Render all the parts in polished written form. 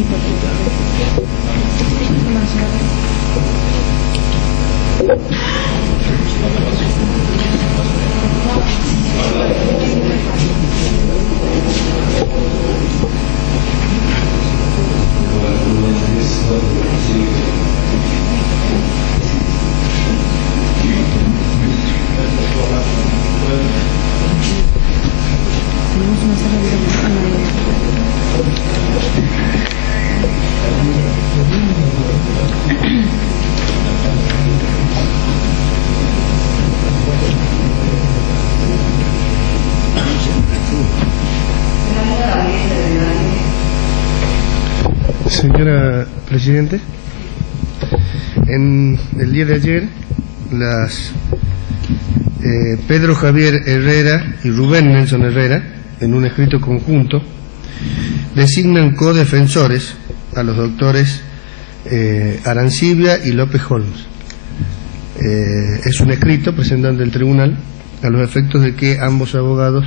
Sí, por favor. Tenemos una sala de Señora Presidente, en el día de ayer, Pedro Javier Herrera y Rubén Nelson Herrera, en un escrito conjunto, designan codefensores a los doctores Arancibia y López Holmes. Es un escrito presentado ante el tribunal a los efectos de que ambos abogados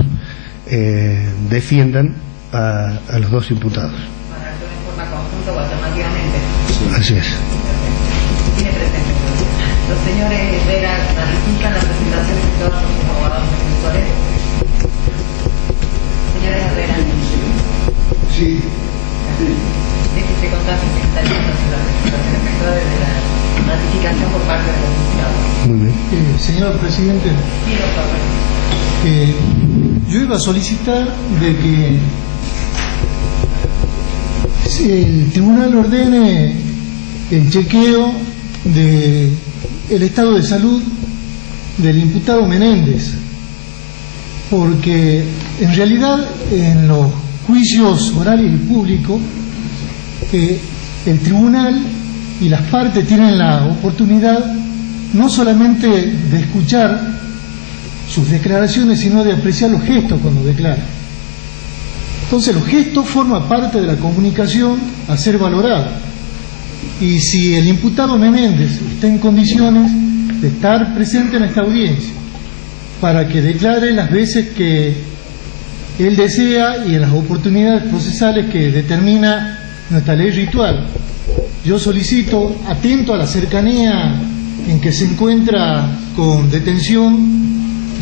defiendan a los dos imputados. ¿Para actuar en forma conjunta o alternativamente? Así es. Tiene presente. Los señores Herrera ratifican la presentación de todos sus abogados defensores. Señores Herrera. Sí. Déjese contar si está viendo la presentación efectuada de la ratificación por parte de los imputados. Muy bien. Señor Presidente, Sí, doctor. yo iba a solicitar de que el tribunal ordene el chequeo del estado de salud del imputado Menéndez, porque en realidad en los juicios orales y públicos el tribunal y las partes tienen la oportunidad no solamente de escuchar sus declaraciones, sino de apreciar los gestos cuando declara. Entonces los gestos forman parte de la comunicación a ser valorada, y si el imputado Menéndez está en condiciones de estar presente en esta audiencia para que declare las veces que él desea y en las oportunidades procesales que determina nuestra ley ritual, yo solicito, atento a la cercanía en que se encuentra con detención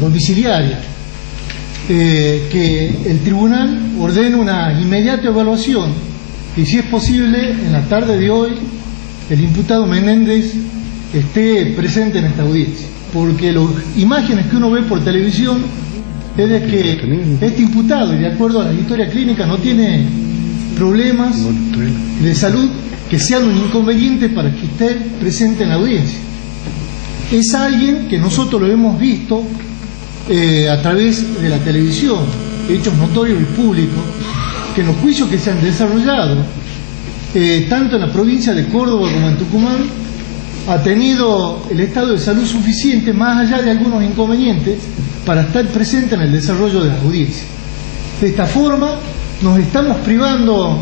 domiciliaria, que el tribunal ordene una inmediata evaluación y, si es posible, en la tarde de hoy el imputado Menéndez esté presente en esta audiencia, porque las imágenes que uno ve por televisión es de que este imputado, y de acuerdo a la historia clínica, no tiene problemas de salud que sean un inconveniente para que esté presente en la audiencia. Es alguien que nosotros lo hemos visto a través de la televisión, hechos notorios y públicos, que en los juicios que se han desarrollado, tanto en la provincia de Córdoba como en Tucumán, ha tenido el estado de salud suficiente, más allá de algunos inconvenientes, para estar presente en el desarrollo de las audiencias. De esta forma, nos estamos privando,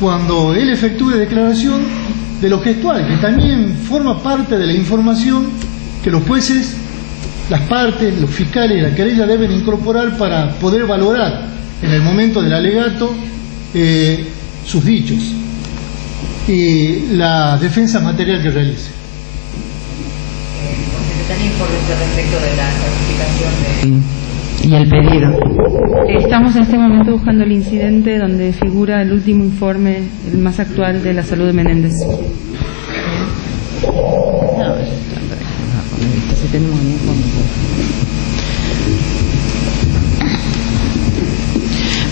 cuando él efectúe declaración, de lo gestual, que también forma parte de la información que los jueces, las partes, los fiscales y la querella deben incorporar para poder valorar en el momento del alegato sus dichos y la defensa material que realice. Secretaría, infórmese respecto de la certificación de... Y el pedido. Estamos en este momento buscando el incidente donde figura el último informe, el más actual, de la salud de Menéndez.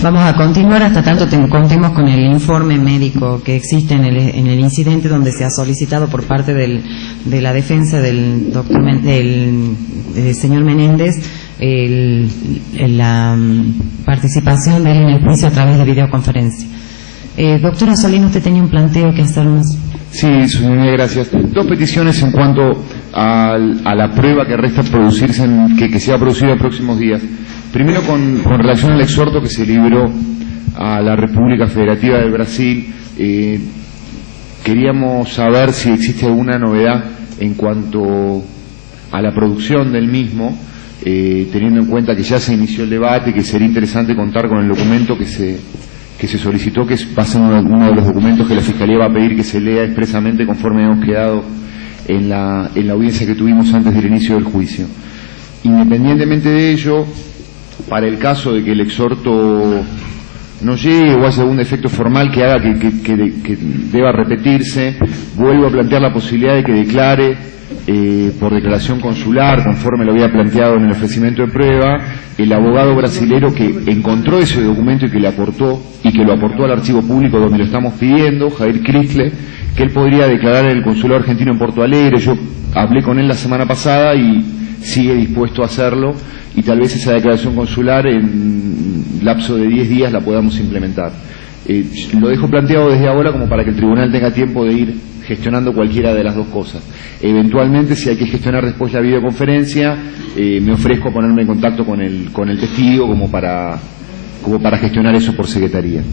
Vamos a continuar hasta tanto contemos con el informe médico que existe en el incidente, donde se ha solicitado por parte de la defensa del señor Menéndez la participación de él en el juicio a través de videoconferencia. Doctora Solino, usted tenía un planteo que hacernos. Sí, señoría, gracias. Dos peticiones en cuanto a la prueba que resta producirse, que se va a producir en próximos días. Primero, con relación al exhorto que se libró a la República Federativa del Brasil, queríamos saber si existe alguna novedad en cuanto a la producción del mismo, teniendo en cuenta que ya se inició el debate, que sería interesante contar con el documento que que se solicitó, que va a ser uno de los documentos que la Fiscalía va a pedir que se lea expresamente conforme hemos quedado en la audiencia que tuvimos antes del inicio del juicio. Independientemente de ello, para el caso de que el exhorto no llegue o haya algún defecto formal que haga que deba repetirse, vuelvo a plantear la posibilidad de que declare por declaración consular, conforme lo había planteado en el ofrecimiento de prueba, el abogado brasilero que encontró ese documento y que lo aportó al archivo público donde lo estamos pidiendo, Javier Cristle, que él podría declarar en el consulado argentino en Porto Alegre. Yo hablé con él la semana pasada y sigue dispuesto a hacerlo, y tal vez esa declaración consular en lapso de 10 días la podamos implementar. Lo dejo planteado desde ahora como para que el tribunal tenga tiempo de ir gestionando cualquiera de las dos cosas. Eventualmente, si hay que gestionar después la videoconferencia, me ofrezco a ponerme en contacto con el testigo como para gestionar eso por secretaría.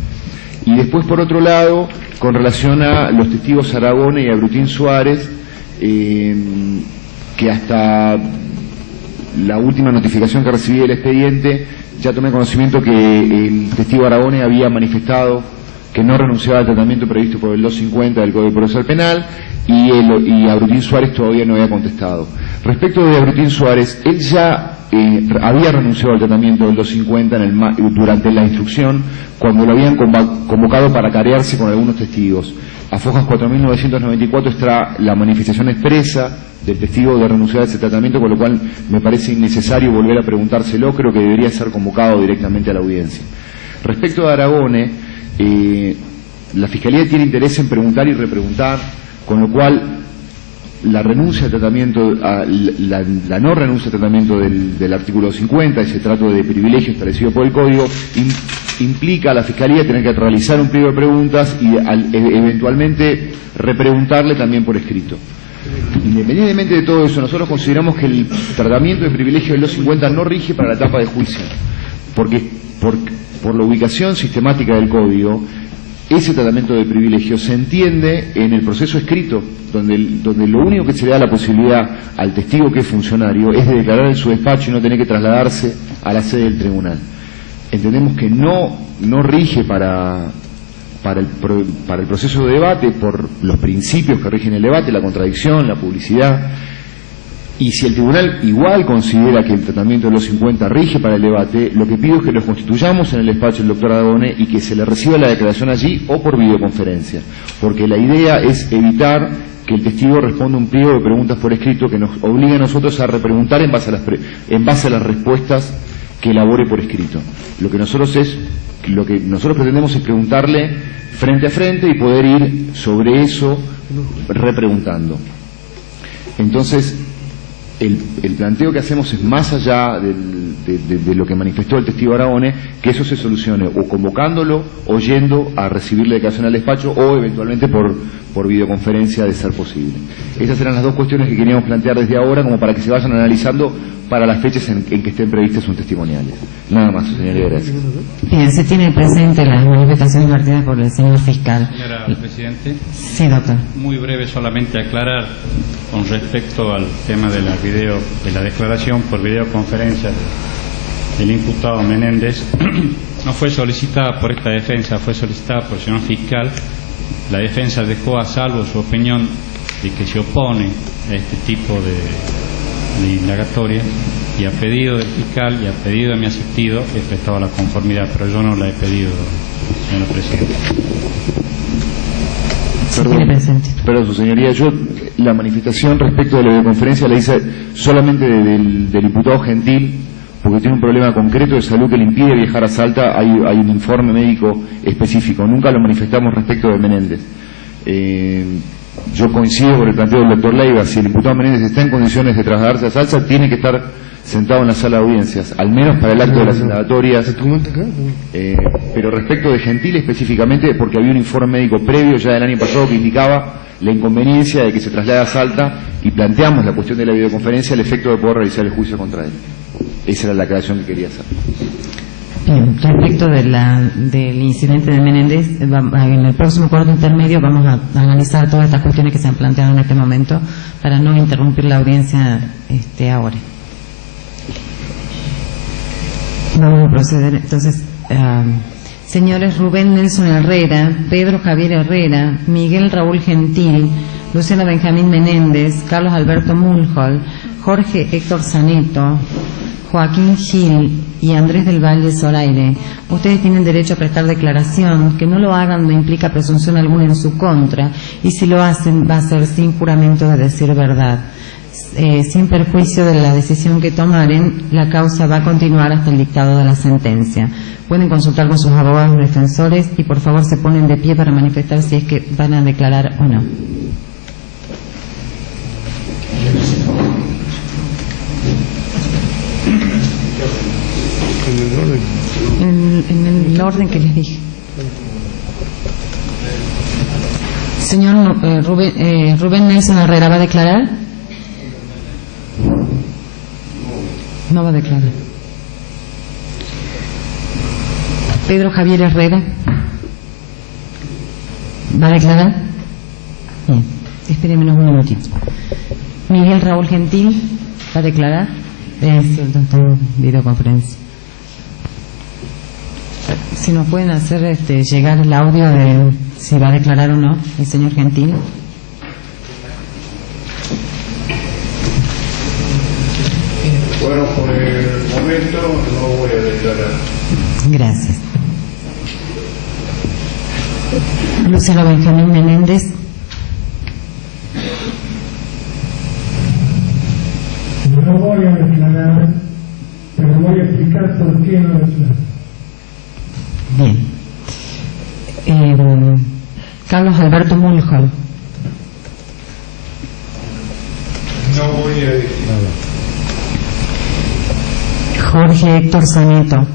Y después, por otro lado, con relación a los testigos Aragone y a Brutín Suárez, que hasta la última notificación que recibí del expediente ya tomé conocimiento que el testigo Aragone había manifestado que no renunciaba al tratamiento previsto por el 250 del Código Procesal Penal, y a Brutín Suárez todavía no había contestado. Respecto de Brutín Suárez, él ya había renunciado al tratamiento del 250 durante la instrucción, cuando lo habían convocado para carearse con algunos testigos. A Fojas 4.994 está la manifestación expresa del testigo de renunciar a ese tratamiento, con lo cual me parece innecesario volver a preguntárselo. Creo que debería ser convocado directamente a la audiencia. Respecto a Aragone, la Fiscalía tiene interés en preguntar y repreguntar, con lo cual la renuncia al tratamiento, la no renuncia al tratamiento del artículo 50, ese trato de privilegio establecido por el Código, implica a la Fiscalía tener que realizar un pliego de preguntas y eventualmente repreguntarle también por escrito. Independientemente de todo eso, nosotros consideramos que el tratamiento de privilegio del 250 no rige para la etapa de juicio, porque por la ubicación sistemática del Código, ese tratamiento de privilegio se entiende en el proceso escrito, donde lo único que se le da la posibilidad al testigo que es funcionario es de declarar en su despacho y no tener que trasladarse a la sede del tribunal. Entendemos que no rige para el proceso de debate, por los principios que rigen el debate, la contradicción, la publicidad. Y si el tribunal igual considera que el tratamiento de los 50 rige para el debate, lo que pido es que los constituyamos en el despacho del doctor Aragone y que se le reciba la declaración allí o por videoconferencia, porque la idea es evitar que el testigo responda un pliego de preguntas por escrito que nos obligue a nosotros a repreguntar en base a las respuestas que elabore por escrito. Lo que nosotros pretendemos es preguntarle frente a frente y poder ir sobre eso repreguntando. Entonces, el planteo que hacemos es más allá de lo que manifestó el testigo Aragone, que eso se solucione o convocándolo o yendo a recibir la declaración al despacho o eventualmente por videoconferencia, de ser posible. Esas eran las dos cuestiones que queríamos plantear desde ahora, como para que se vayan analizando para las fechas en que estén previstas sus testimoniales. Nada más, señoría, gracias. Bien, se tiene presente las manifestaciones vertidas por el señor fiscal. Señora Presidente. Sí, doctor. Muy breve, solamente aclarar con respecto al tema de la declaración por videoconferencia del imputado Menéndez. No fue solicitada por esta defensa, fue solicitada por el señor fiscal. La defensa dejó a salvo su opinión de que se opone a este tipo de indagatoria, y a pedido del fiscal y a pedido de mi asistido he prestado la conformidad, pero yo no la he pedido, señor Presidente. Perdón, su señoría, yo la manifestación respecto de la videoconferencia la hice solamente del imputado Gentil, porque tiene un problema concreto de salud que le impide viajar a Salta. Hay un informe médico específico. Nunca lo manifestamos respecto de Menéndez. Yo coincido con el planteo del doctor Leiva. Si el imputado Menéndez está en condiciones de trasladarse a Salta, tiene que estar sentado en la sala de audiencias, al menos para el acto de las indagatorias. Pero respecto de Gentil específicamente, porque había un informe médico previo ya del año pasado que indicaba la inconveniencia de que se traslade a Salta, y planteamos la cuestión de la videoconferencia al efecto de poder realizar el juicio contra él. Esa era la aclaración que quería hacer. Bien, respecto del incidente de Menéndez, en el próximo cuarto intermedio vamos a analizar todas estas cuestiones que se han planteado en este momento para no interrumpir la audiencia ahora. Vamos a proceder entonces. Señores Rubén Nelson Herrera, Pedro Javier Herrera, Miguel Raúl Gentil, Luciano Benjamín Menéndez, Carlos Alberto Mulhol, Jorge Héctor Saneto, Joaquín Gil y Andrés del Valle Zoraire. Ustedes tienen derecho a prestar declaración. Que no lo hagan no implica presunción alguna en su contra, y si lo hacen va a ser sin juramento de decir verdad. Sin perjuicio de la decisión que tomaren, la causa va a continuar hasta el dictado de la sentencia. Pueden consultar con sus abogados defensores y por favor se ponen de pie para manifestar si es que van a declarar o no. En el orden que les dije. Señor Rubén Nelson Herrera, ¿va a declarar? No va a declarar. Pedro Javier Herrera, ¿va a declarar? Bien, espérenme un minutito. Miguel Raúl Gentil, ¿va a declarar? Cierto, está en videoconferencia. Si nos pueden hacer llegar el audio de si va a declarar o no el señor Gentil. Bueno, por el momento no voy a declarar. Gracias. Luciano Benjamín Menéndez. No voy a declarar, pero voy a explicar por qué no declaro. Bien. Carlos Alberto Mulhol. No voy a declarar. Jorge Héctor Saneto.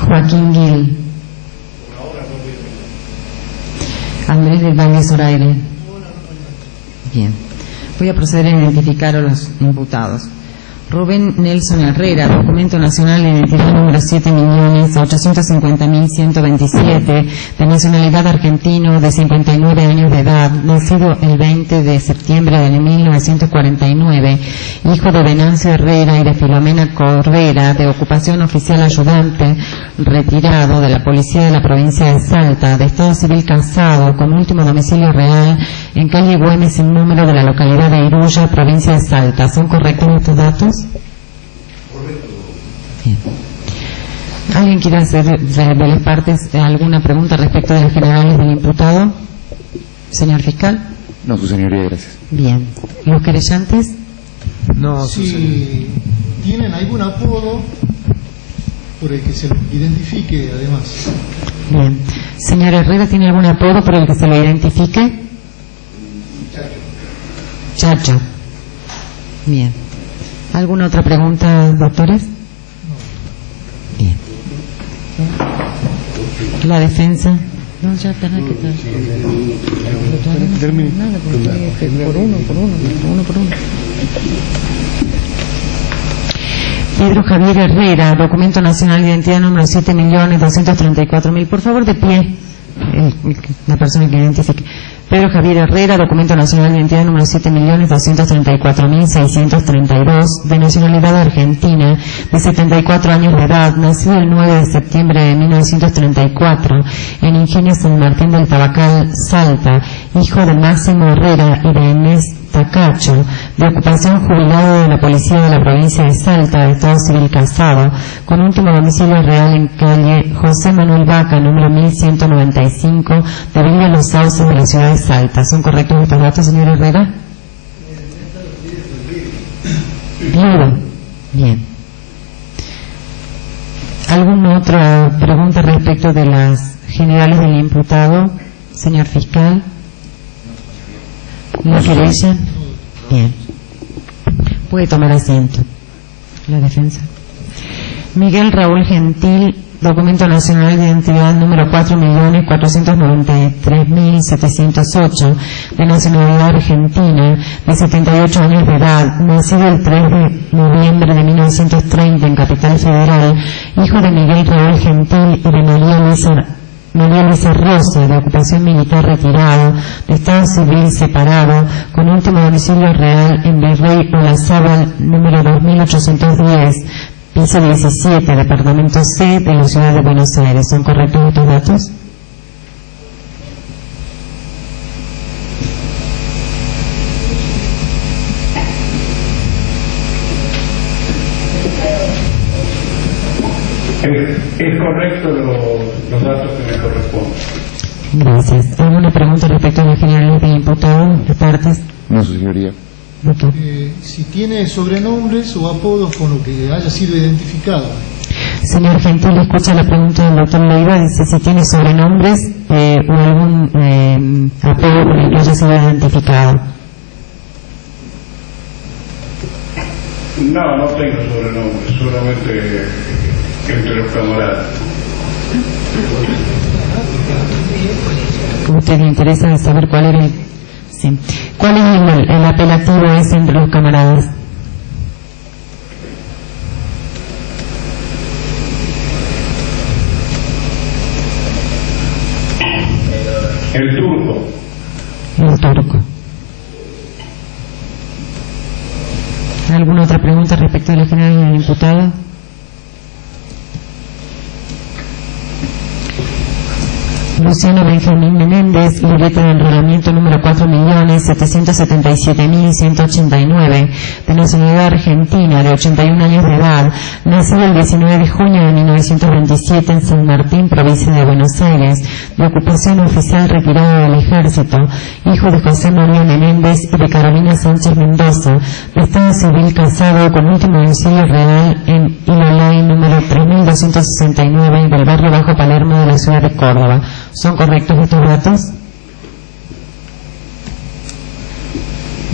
Joaquín Gil. Andrés del Valle Zoraire. Bien. Voy a proceder a identificar a los imputados. Rubén Nelson Herrera, documento nacional de identidad número 7.850.127, de nacionalidad argentino, de 59 años de edad, nacido el 20 de septiembre de 1949, hijo de Venancio Herrera y de Filomena Corvera, de ocupación oficial ayudante, retirado de la policía de la provincia de Salta, de estado civil casado, con último domicilio real en calle Güemes sin número de la localidad de Iruya, provincia de Salta. ¿Son correctos estos datos? Bien. ¿Alguien quiere hacer de las partes alguna pregunta respecto de los generales del imputado? Señor fiscal. No, su señoría, gracias. Bien. ¿Los querellantes? No, si tienen algún apodo por el que se los identifique, además. Bien. Señor Herrera, ¿tiene algún apodo por el que se lo identifique? Chacho. Bien. ¿Alguna otra pregunta, doctores? Bien. ¿La defensa? No, ya tendrá que estar. Nada, por uno. Pedro Javier Herrera, documento nacional de identidad número 7.234.000. Por favor, de pie, la persona que identifique. Pedro Javier Herrera, documento nacional de identidad número 7.234.632, de nacionalidad argentina, de 74 años de edad, nacido el 9 de septiembre de 1934, en Ingenio San Martín del Tabacal, Salta, hijo de Máximo Herrera y de Inés Tacacho, de ocupación jubilado de la policía de la provincia de Salta, de estado civil casado, con último domicilio real en calle José Manuel Vaca, número 1195, de Villa Los Sauces de la ciudad de Salta. ¿Son correctos estos datos, señor Herrera? Bien. Bien. ¿Alguna otra pregunta respecto de las generales del imputado, señor fiscal? ¿La querella? Bien. Puede tomar asiento. La defensa. Miguel Raúl Gentil, documento nacional de identidad número 4.493.708, de nacionalidad argentina, de 78 años de edad, nacido el 3 de noviembre de 1930 en Capital Federal, hijo de Miguel Raúl Gentil y de María Luisa Rosa, de ocupación militar retirado, de estado civil separado, con último domicilio real en Virrey Olazábal, número 2810, piso 17, departamento C de la ciudad de Buenos Aires. ¿Son correctos estos datos? Es correcto los datos que me corresponden. Gracias. ¿Alguna pregunta respecto a los generales del imputado, de partes? No, señoría. Doctor. Si tiene sobrenombres o apodos con lo que haya sido identificado. Señor Gentil, escucha la pregunta del doctor Leiva. Dice si tiene sobrenombres o algún apodo con el que haya sido identificado. No tengo sobrenombres, solamente entre los camaradas. ¿A usted le interesa saber cuál era cuál es el apelativo ese entre los camaradas? El turco. El turco. ¿Alguna otra pregunta respecto a la general del imputado? Luciano Benjamín Menéndez, libreta de enrolamiento número 4.777.189, de nacionalidad argentina, de 81 años de edad, nacido el 19 de junio de 1927 en San Martín, provincia de Buenos Aires, de ocupación oficial retirado del ejército, hijo de José María Menéndez y de Carolina Sánchez Mendoza, de estado civil casado con último domicilio real en Ilolay número 3269 del barrio Bajo Palermo de la ciudad de Córdoba. ¿Son correctos estos datos?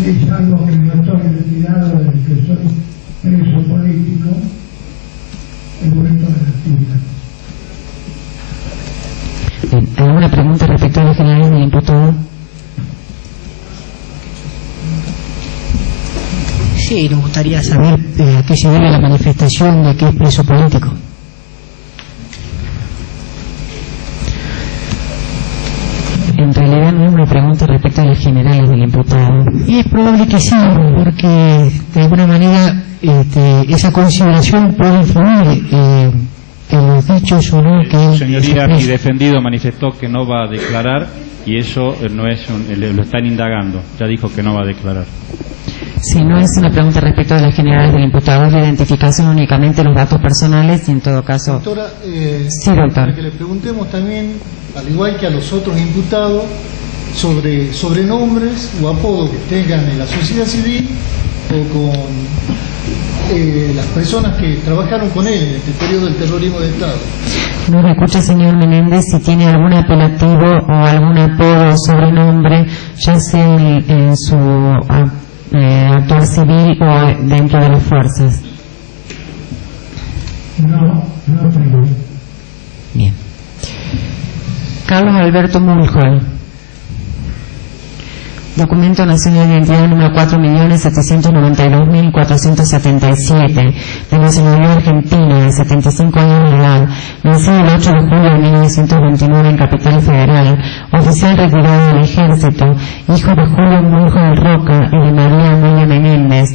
Es algo que no estoy retirado del que soy preso político, he vuelto a la actividad. Bien. ¿Alguna pregunta respecto a los generales del imputado? Sí, nos gustaría saber a qué se debe la manifestación de que es preso político. En realidad no es una pregunta respecto a los generales del imputado. Y es probable que sí, porque de alguna manera esa consideración puede influir en los dichos o no que él... Señoría, mi defendido manifestó que no va a declarar y eso no es lo están indagando. Ya dijo que no va a declarar. Si no es una pregunta respecto a los generales del imputado, es la identificación únicamente de los datos personales y en todo caso... Doctora, sí, doctor. Para que le preguntemos también, al igual que a los otros imputados, sobre sobrenombres o apodos que tengan en la sociedad civil o con las personas que trabajaron con él en este periodo del terrorismo de Estado. No me escucha, señor Menéndez, si tiene algún apelativo o algún apodo o sobrenombre, ya sea en su actual civil o dentro de las fuerzas. No tengo. Bien. Carlos Alberto Mulhol. Documento Nacional de Identidad número 4.792.477, de nacionalidad argentina, de 75 años de edad, nacido el 8 de julio de 1929 en Capital Federal, oficial retirado del ejército, hijo de Julio Mulhol Roca y de María Amelia Menéndez,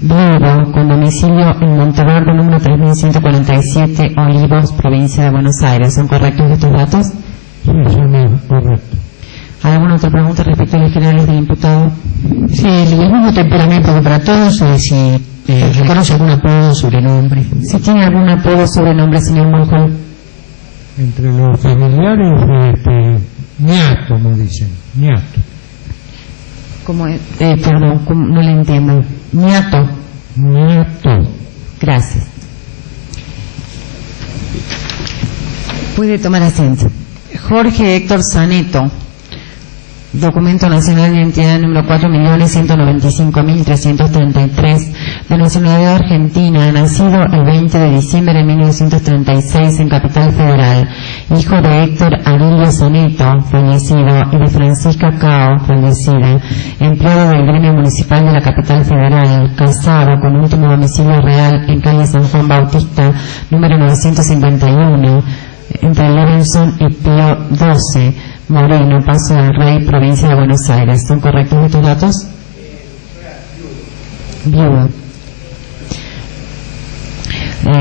viudo, con domicilio en Montevardo número 3147, Olivos, provincia de Buenos Aires. ¿Son correctos estos datos? Sí, son correctos. ¿Alguna otra pregunta respecto a los generales del imputado? Sí, el mismo temperamento que para todos, si reconoce algún apodo, sobrenombre. Si tiene algún apodo, sobrenombre, señor Mulhol. Entre los familiares, ñato, me dicen, ñato. ¿Cómo es? Perdón, no le entiendo. Ñato. Ñato. Gracias. Puede tomar asiento. Jorge Héctor Zaneto. Documento Nacional de Identidad número 4.195.333, de nacionalidad argentina, nacido el 20 de diciembre de 1936 en Capital Federal, hijo de Héctor Arilio Zaneto, fallecido, y de Francisca Cao, fallecida, empleado del gremio municipal de la Capital Federal, casado, con último domicilio real en calle San Juan Bautista, número 951, entre Levenson y Pío XII, Moreno, Paso del Rey, provincia de Buenos Aires. ¿Son correctos estos datos? Viudo.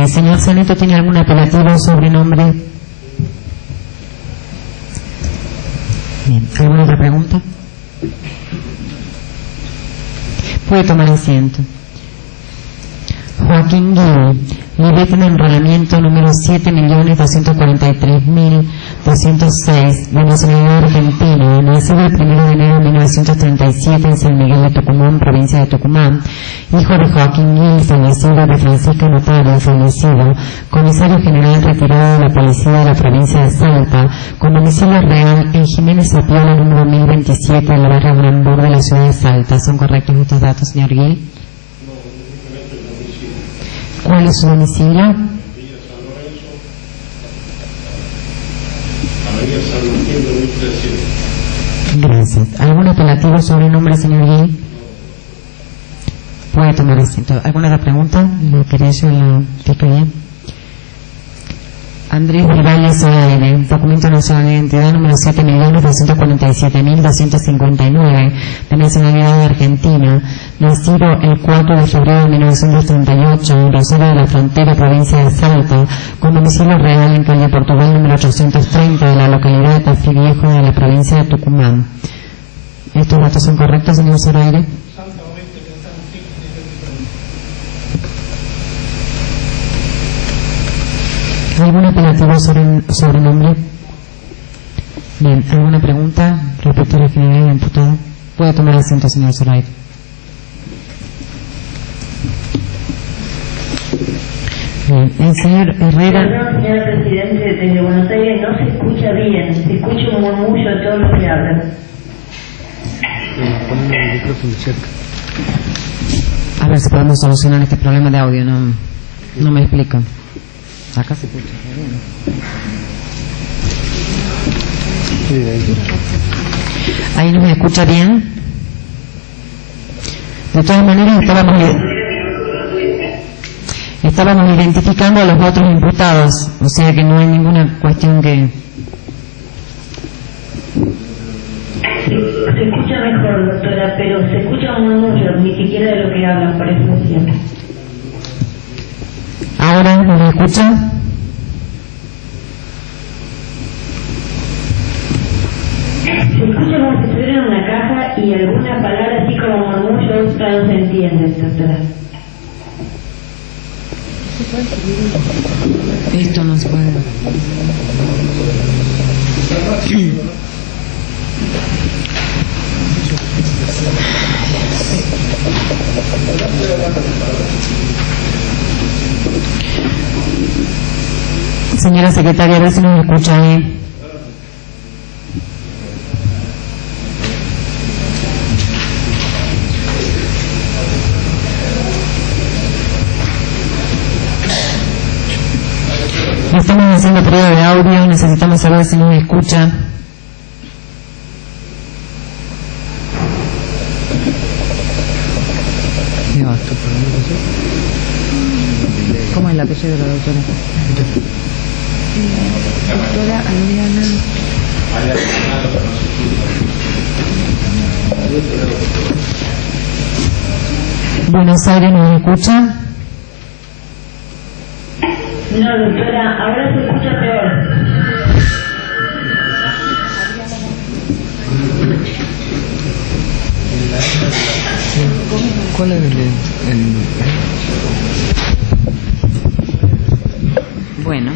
Señor Zaneto, ¿tiene algún apelativo o sobrenombre? Bien, ¿alguna otra pregunta? Puede tomar asiento. Joaquín Guil, libeta de enrolamiento número 7.243.206, de nacionalidad argentina, nacido el 1 de enero de 1937 en San Miguel de Tucumán, provincia de Tucumán, hijo de Joaquín Guil, fallecido, de Francisca Notario, fallecido, comisario general retirado de la policía de la provincia de Salta, con domicilio real en Jiménez Zapiola, número 1027, de la barrio Brambur de la ciudad de Salta. ¿Son correctos estos datos, señor Guil? ¿Cuál es su domicilio? Avenida San Martín, 2300. Gracias. ¿Algún apelativo o sobrenombre, señor Guil? Puede tomar asiento. ¿Alguna otra pregunta? ¿Le queréis la titular? Andrés Rivales Oaire, documento nacional de identidad número 7.247.259, de nacionalidad argentina, nacido el 4 de febrero de 1938 en Rosario de la Frontera, provincia de Salta, con domicilio real en calle Portugal número 830 de la localidad de Tafí Viejo de la provincia de Tucumán. ¿Estos datos son correctos, señor Zoraire? ¿Algún apelativo o sobrenombre? Bien, ¿alguna pregunta respecto a la finalidad del imputado? Puede tomar asiento, señor Zoraire. Bien, el señor Herrera. Perdón, señor presidente, desde Buenos Aires no se escucha bien, se escucha un murmullo de todos los que hablan. A ver si podemos solucionar este problema de audio, no me explico. Acá se escucha bien. ¿Ahí no me escucha bien? De todas maneras estábamos identificando a los otros imputados, o sea que no hay ninguna cuestión que... Se escucha mejor, doctora, pero se escucha un murmullo, ni siquiera de lo que hablan, por eso decía. ¿Ahora no me escucha? Se escucha como si estuviera en una caja y alguna palabra así como murmullo no se entiende, doctora. Esto no se puede. Señora secretaria, a ver si nos escucha bien. Estamos haciendo prueba de audio, necesitamos saber si nos escucha. ¿Cómo es el apellido de la doctora? Doctora Adriana. Buenos Aires, ¿nos escucha? No, doctora, ahora se escucha peor. ¿Cuál es el... Bueno.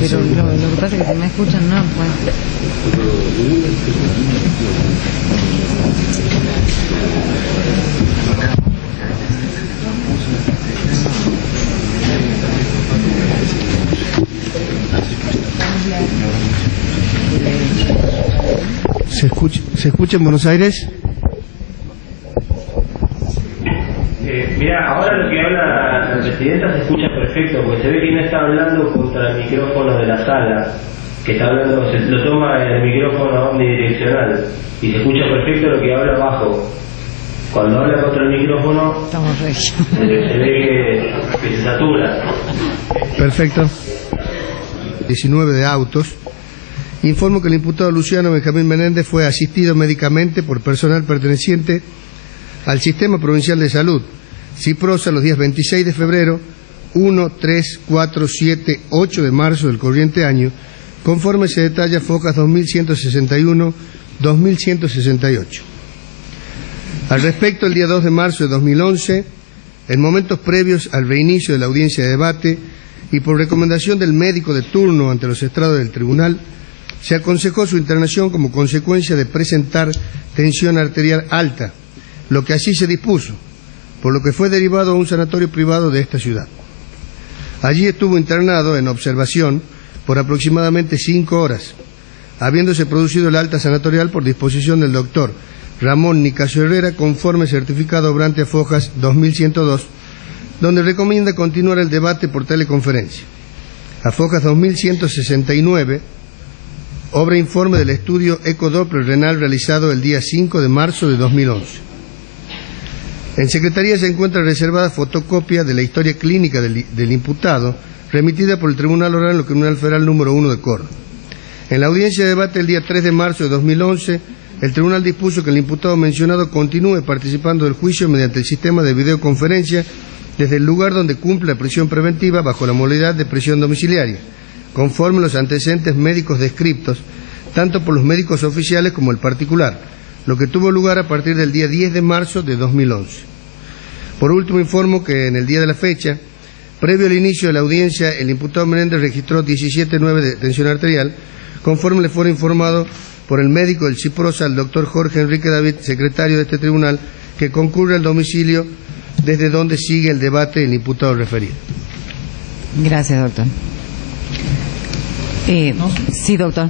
Pero lo que pasa es que si me escuchan, no, pues. ¿Se escucha en Buenos Aires? Mira, ahora lo que habla la presidenta se escucha perfecto, porque se ve que no está hablando contra el micrófono de la sala. que está hablando, lo toma el micrófono omnidireccional y se escucha perfecto lo que habla abajo. Cuando habla contra el micrófono se ve que se satura. Perfecto. 19 de autos. Informo que el imputado Luciano Benjamín Menéndez fue asistido médicamente por personal perteneciente al Sistema Provincial de Salud, CIPROSA, los días 26 de febrero, 1, 3, 4, 7, 8 de marzo del corriente año, conforme se detalla Focas 2161, 2168. Al respecto, el día 2 de marzo de 2011, en momentos previos al reinicio de la audiencia de debate y por recomendación del médico de turno ante los estrados del tribunal, se aconsejó su internación como consecuencia de presentar tensión arterial alta, lo que así se dispuso, por lo que fue derivado a un sanatorio privado de esta ciudad. Allí estuvo internado en observación por aproximadamente 5 horas, habiéndose producido el alta sanatorial por disposición del doctor Ramón Nicasio Herrera, conforme certificado obrante a Fojas 2102, donde recomienda continuar el debate por teleconferencia. A Fojas 2169, obra informe del estudio ecodoppler renal realizado el día 5 de marzo de 2011. En Secretaría se encuentra reservada fotocopia de la historia clínica del imputado, remitida por el Tribunal Oral en el Tribunal Federal número 1 de Córdoba. En la audiencia de debate el día 3 de marzo de 2011, el tribunal dispuso que el imputado mencionado continúe participando del juicio mediante el sistema de videoconferencia desde el lugar donde cumple la prisión preventiva bajo la modalidad de prisión domiciliaria, conforme los antecedentes médicos descriptos, tanto por los médicos oficiales como el particular, lo que tuvo lugar a partir del día 10 de marzo de 2011. Por último, informo que en el día de la fecha, previo al inicio de la audiencia, el imputado Menéndez registró 17.9 de tensión arterial, conforme le fuera informado por el médico del CIPROSA, el doctor Jorge Enrique David, secretario de este tribunal, que concurre al domicilio desde donde sigue el debate del imputado referido. Gracias, doctor. Sí, doctor.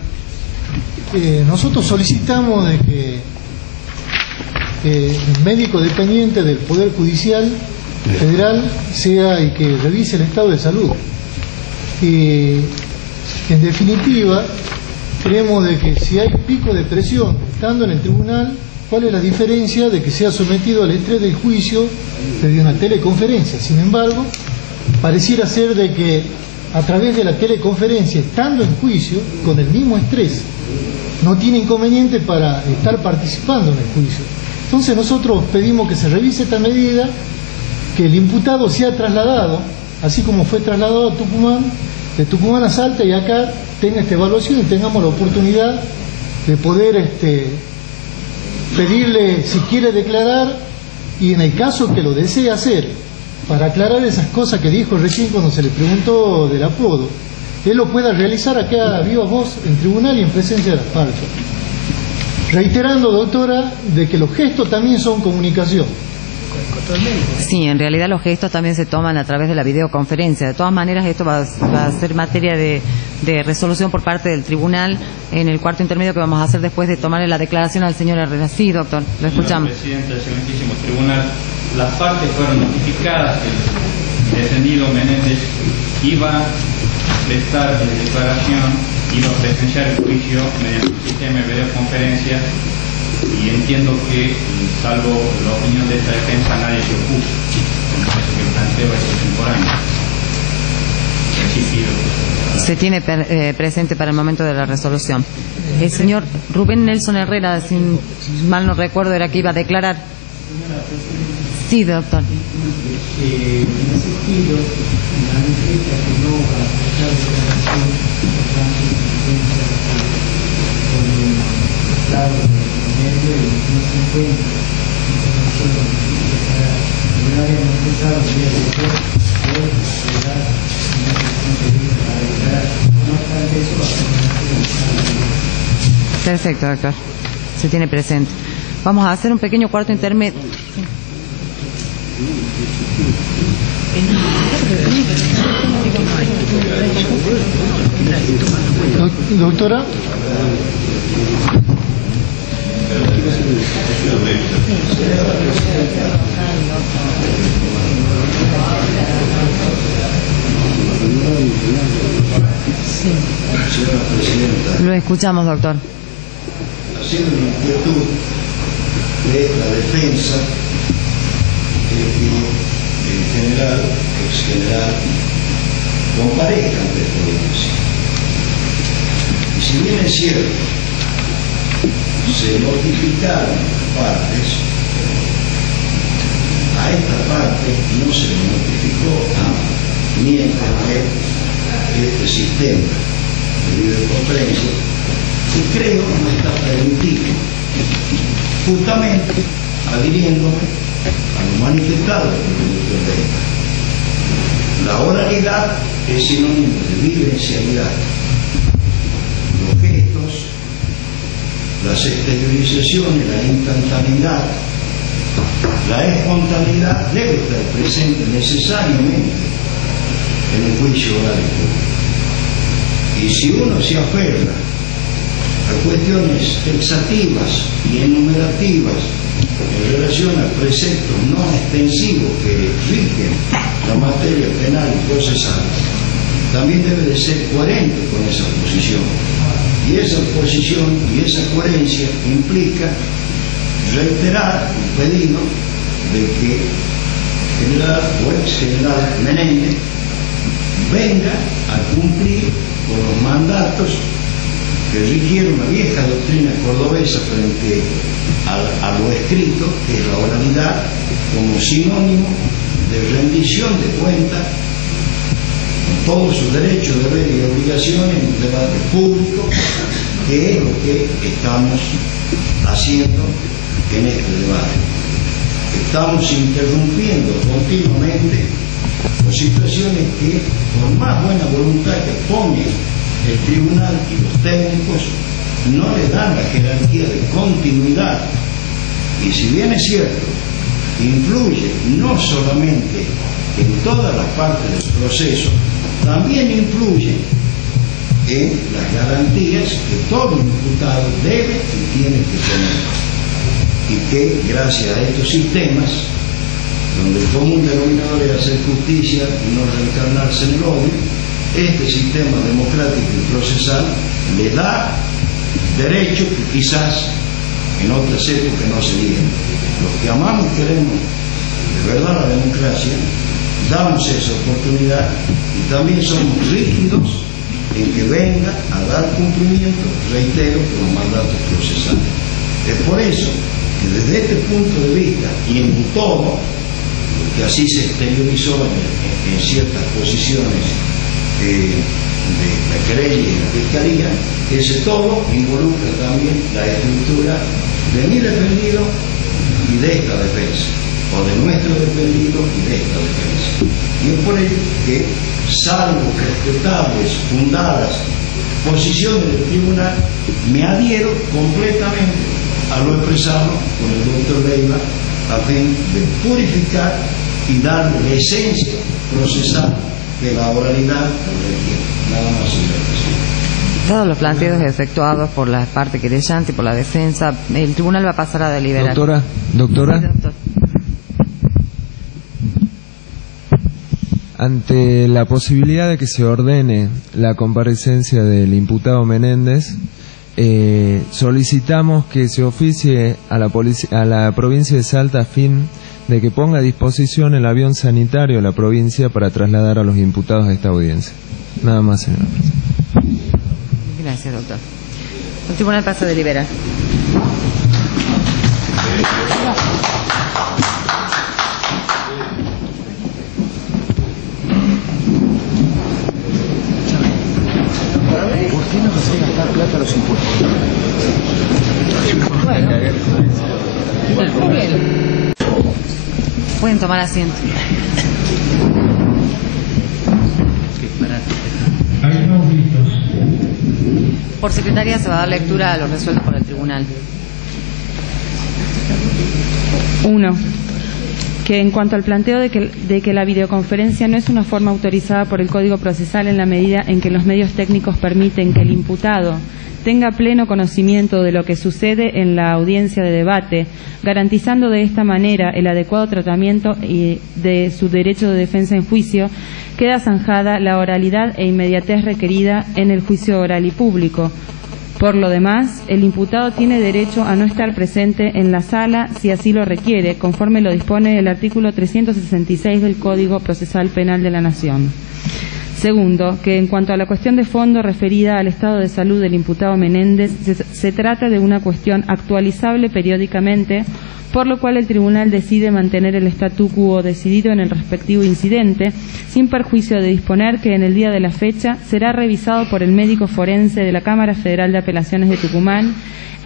Nosotros solicitamos de que el médico dependiente del Poder Judicial Federal sea y que revise el estado de salud. En definitiva, creemos de que si hay pico de presión estando en el tribunal, ¿cuál es la diferencia de que sea sometido al estrés del juicio desde una teleconferencia? Sin embargo, pareciera ser de que a través de la teleconferencia, estando en juicio, con el mismo estrés, no tiene inconveniente para estar participando en el juicio. Entonces nosotros pedimos que se revise esta medida, que el imputado sea trasladado, así como fue trasladado a Tucumán, de Tucumán a Salta, y acá tenga esta evaluación y tengamos la oportunidad de poder pedirle si quiere declarar, y en el caso que lo desee hacer, para aclarar esas cosas que dijo recién cuando se le preguntó del apodo, él lo pueda realizar acá a viva voz en tribunal y en presencia de las partes. Reiterando, doctora, de que los gestos también son comunicación. Sí, en realidad los gestos también se toman a través de la videoconferencia. De todas maneras, esto va a ser materia de resolución por parte del tribunal en el cuarto intermedio que vamos a hacer después de tomarle la declaración al señor Herrera. Sí, doctor, lo escuchamos. Señor presidente del excelentísimo tribunal, las partes fueron notificadas que el defendido Menéndez iba a prestar declaración, iba a presenciar el juicio mediante un sistema de videoconferencia, y entiendo que, salvo la opinión de esta defensa, nadie se opuso. Entonces, que planteo es extemporáneo. Se tiene presente para el momento de la resolución. El señor Rubén Nelson Herrera, si mal no recuerdo, era que iba a declarar. Sí, doctor. En ese sentido, manifiesta que no va a prestar declaración con el estado de medio y no se encuentra información del área procesada día después de llegar una cuestión que para declarar. No obstante eso, va a ser. Perfecto, doctor. Se tiene presente. Vamos a hacer un pequeño cuarto intermedio. Doctora. Sí. Señora Presidenta. Lo escuchamos, doctor. Haciendo una inquietud de la defensa de que el general, ex general, comparezca ante esta audiencia. Y si bien es cierto, se notificaron partes, a esta parte no se le notificó mientras este sistema de videoconferencia, que creo no está permitido, justamente adhiriéndome a lo manifestado por el doctor Leiva. La oralidad es sinónimo de vivencialidad. Los gestos, las exteriorizaciones, la instantaneidad, la espontaneidad debe estar presente necesariamente en el juicio oral y público. Y si uno se aferra a cuestiones taxativas y enumerativas en relación a preceptos no extensivos que rigen la materia penal y procesal, también debe de ser coherente con esa posición. Y esa posición y esa coherencia implica reiterar un pedido de que el general o ex general Menéndez venga a cumplir con los mandatos que requiere una vieja doctrina cordobesa frente a lo escrito, que es la oralidad, como sinónimo de rendición de cuentas con todos sus derechos, deberes y obligaciones en un debate público, que es lo que estamos haciendo en este debate. Estamos interrumpiendo continuamente con situaciones que, por más buena voluntad que pone el tribunal y los técnicos, no le dan la jerarquía de continuidad. Y si bien es cierto, influye no solamente en todas las partes del proceso, también influye en las garantías que todo imputado debe y tiene que tener. Y que gracias a estos sistemas, donde el común denominador es hacer justicia y no reencarnarse en el odio, este sistema democrático y procesal le da derechos que quizás en otras épocas no se dieron. Los que amamos y queremos de verdad la democracia, damos esa oportunidad y también somos rígidos en que venga a dar cumplimiento, reitero, con los mandatos procesales. Es por eso que desde este punto de vista y en todo, porque así se exteriorizó en ciertas posiciones de la querella y la fiscalía, ese todo involucra también la estructura de mi defendido y de esta defensa, o de nuestro defendido y de esta defensa. Y es por ello que, salvo respetables, fundadas posiciones del tribunal, me adhiero completamente a lo expresado por el doctor Leiva a fin de purificar y darle la esencia procesal que la oralidad requiere. Nada más, señor presidente. Todos los planteos efectuados por la parte querellante y por la defensa, el tribunal va a pasar a deliberar. Doctora. Sí, doctor. Ante la posibilidad de que se ordene la comparecencia del imputado Menéndez, solicitamos que se oficie a la provincia de Salta a fin de que ponga a disposición el avión sanitario de la provincia para trasladar a los imputados a esta audiencia. Nada más, señor presidente. Gracias, doctor. El tribunal pasa a deliberar. ¿Por qué no se gastar plata a los impuestos? Bien. Pueden tomar asiento. Por secretaría se va a dar lectura a lo resuelto por el tribunal. 1. Que en cuanto al planteo de que la videoconferencia no es una forma autorizada por el Código Procesal en la medida en que los medios técnicos permiten que el imputado tenga pleno conocimiento de lo que sucede en la audiencia de debate, garantizando de esta manera el adecuado tratamiento de su derecho de defensa en juicio, queda zanjada la oralidad e inmediatez requerida en el juicio oral y público. Por lo demás, el imputado tiene derecho a no estar presente en la sala si así lo requiere, conforme lo dispone el artículo 366 del Código Procesal Penal de la Nación. Segundo, que en cuanto a la cuestión de fondo referida al estado de salud del imputado Menéndez, se trata de una cuestión actualizable periódicamente, por lo cual el tribunal decide mantener el statu quo decidido en el respectivo incidente, sin perjuicio de disponer que en el día de la fecha será revisado por el médico forense de la Cámara Federal de Apelaciones de Tucumán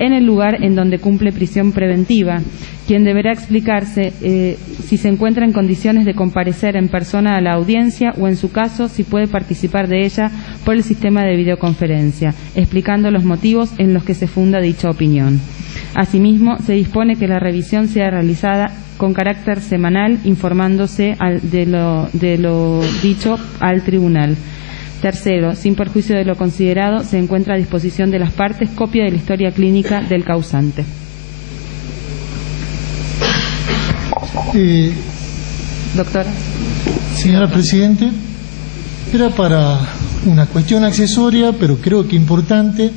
en el lugar en donde cumple prisión preventiva, quien deberá explicarse si se encuentra en condiciones de comparecer en persona a la audiencia o, en su caso, si puede participar de ella por el sistema de videoconferencia, explicando los motivos en los que se funda dicha opinión. Asimismo, se dispone que la revisión sea realizada con carácter semanal, informándose de lo dicho al tribunal. Tercero, sin perjuicio de lo considerado, se encuentra a disposición de las partes copia de la historia clínica del causante. Doctora. Señora Presidente, era para una cuestión accesoria, pero creo que importante,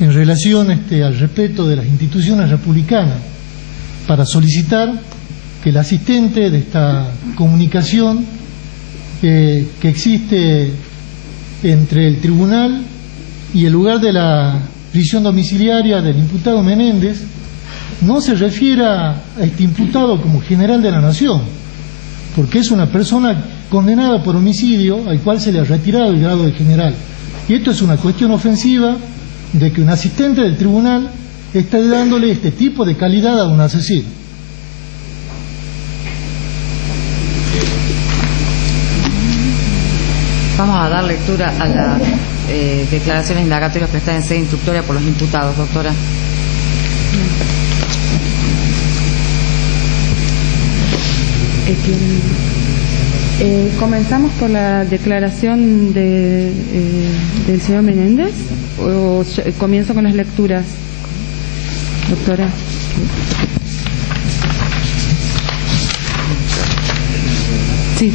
en relación al respeto de las instituciones republicanas, para solicitar que el asistente de esta comunicación que existe entre el tribunal y el lugar de la prisión domiciliaria del imputado Menéndez no se refiera a este imputado como general de la nación, porque es una persona condenada por homicidio al cual se le ha retirado el grado de general. Y esto es una cuestión ofensiva de que un asistente del tribunal está dándole este tipo de calidad a un asesino. Vamos a dar lectura a las declaraciones indagatorias prestadas en sede instructoria por los imputados, doctora. ¿Comenzamos por la declaración del señor Menéndez o comienzo con las lecturas, doctora? Sí.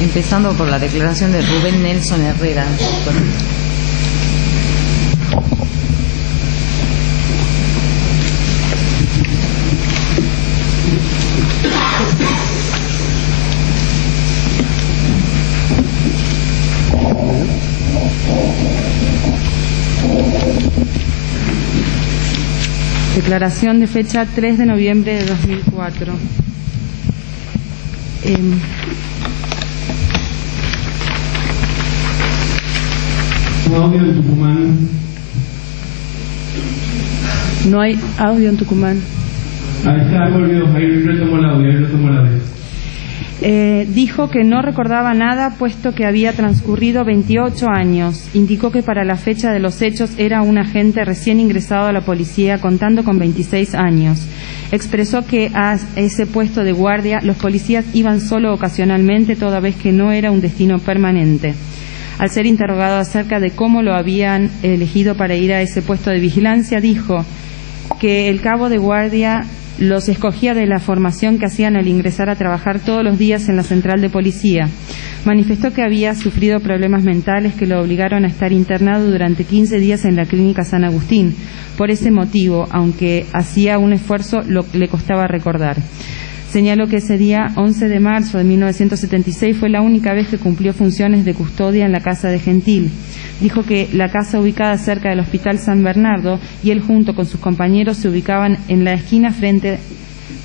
Empezando por la declaración de Rubén Nelson Herrera, doctor. Declaración de fecha 3 de noviembre de 2004. Audio en Tucumán. No hay audio en Tucumán. Ahí está, volvió, ahí retomo el audio, Dijo que no recordaba nada puesto que había transcurrido 28 años. Indicó que para la fecha de los hechos era un agente recién ingresado a la policía contando con 26 años. Expresó que a ese puesto de guardia los policías iban solo ocasionalmente, toda vez que no era un destino permanente. Al ser interrogado acerca de cómo lo habían elegido para ir a ese puesto de vigilancia, dijo que el cabo de guardia los escogía de la formación que hacían al ingresar a trabajar todos los días en la central de policía. Manifestó que había sufrido problemas mentales que lo obligaron a estar internado durante 15 días en la clínica San Agustín. Por ese motivo, aunque hacía un esfuerzo, le costaba recordar. Señaló que ese día, 11 de marzo de 1976, fue la única vez que cumplió funciones de custodia en la casa de Gentil. Dijo que la casa ubicada cerca del Hospital San Bernardo y él junto con sus compañeros se ubicaban en la esquina frente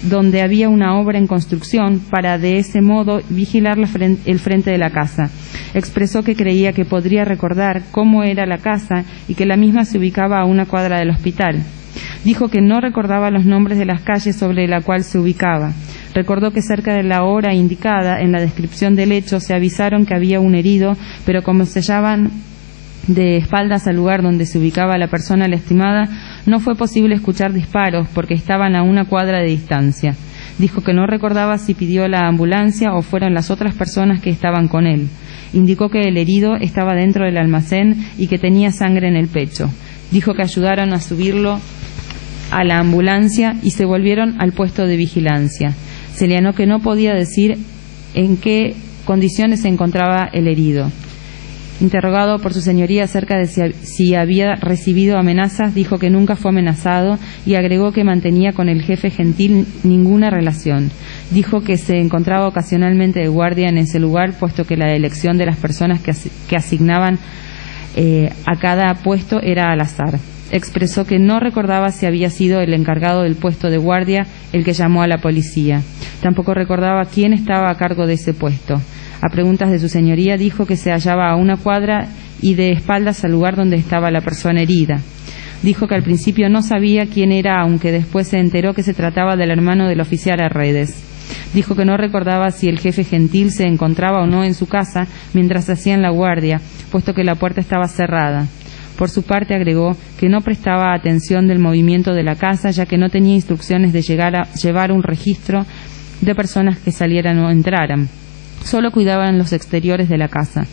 donde había una obra en construcción para de ese modo vigilar el frente de la casa. Expresó que creía que podría recordar cómo era la casa y que la misma se ubicaba a una cuadra del hospital. Dijo que no recordaba los nombres de las calles sobre la cual se ubicaba. Recordó que cerca de la hora indicada en la descripción del hecho se avisaron que había un herido, pero como se hallaban de espaldas al lugar donde se ubicaba la persona lastimada, no fue posible escuchar disparos porque estaban a una cuadra de distancia. Dijo que no recordaba si pidió la ambulancia o fueron las otras personas que estaban con él. Indicó que el herido estaba dentro del almacén y que tenía sangre en el pecho. Dijo que ayudaron a subirlo a la ambulancia y se volvieron al puesto de vigilancia. Señaló que no podía decir en qué condiciones se encontraba el herido. Interrogado por su señoría acerca de si había recibido amenazas, dijo que nunca fue amenazado y agregó que mantenía con el jefe Gentil ninguna relación. Dijo que se encontraba ocasionalmente de guardia en ese lugar, puesto que la elección de las personas que asignaban a cada puesto era al azar. Expresó que no recordaba si había sido el encargado del puesto de guardia el que llamó a la policía. Tampoco recordaba quién estaba a cargo de ese puesto. A preguntas de su señoría dijo que se hallaba a una cuadra y de espaldas al lugar donde estaba la persona herida. Dijo que al principio no sabía quién era, aunque después se enteró que se trataba del hermano del oficial Arredes. Dijo que no recordaba si el jefe Gentil se encontraba o no en su casa mientras hacían la guardia, puesto que la puerta estaba cerrada. Por su parte agregó que no prestaba atención del movimiento de la casa, ya que no tenía instrucciones de llevar un registro de personas que salieran o entraran. Solo cuidaban los exteriores de la casa.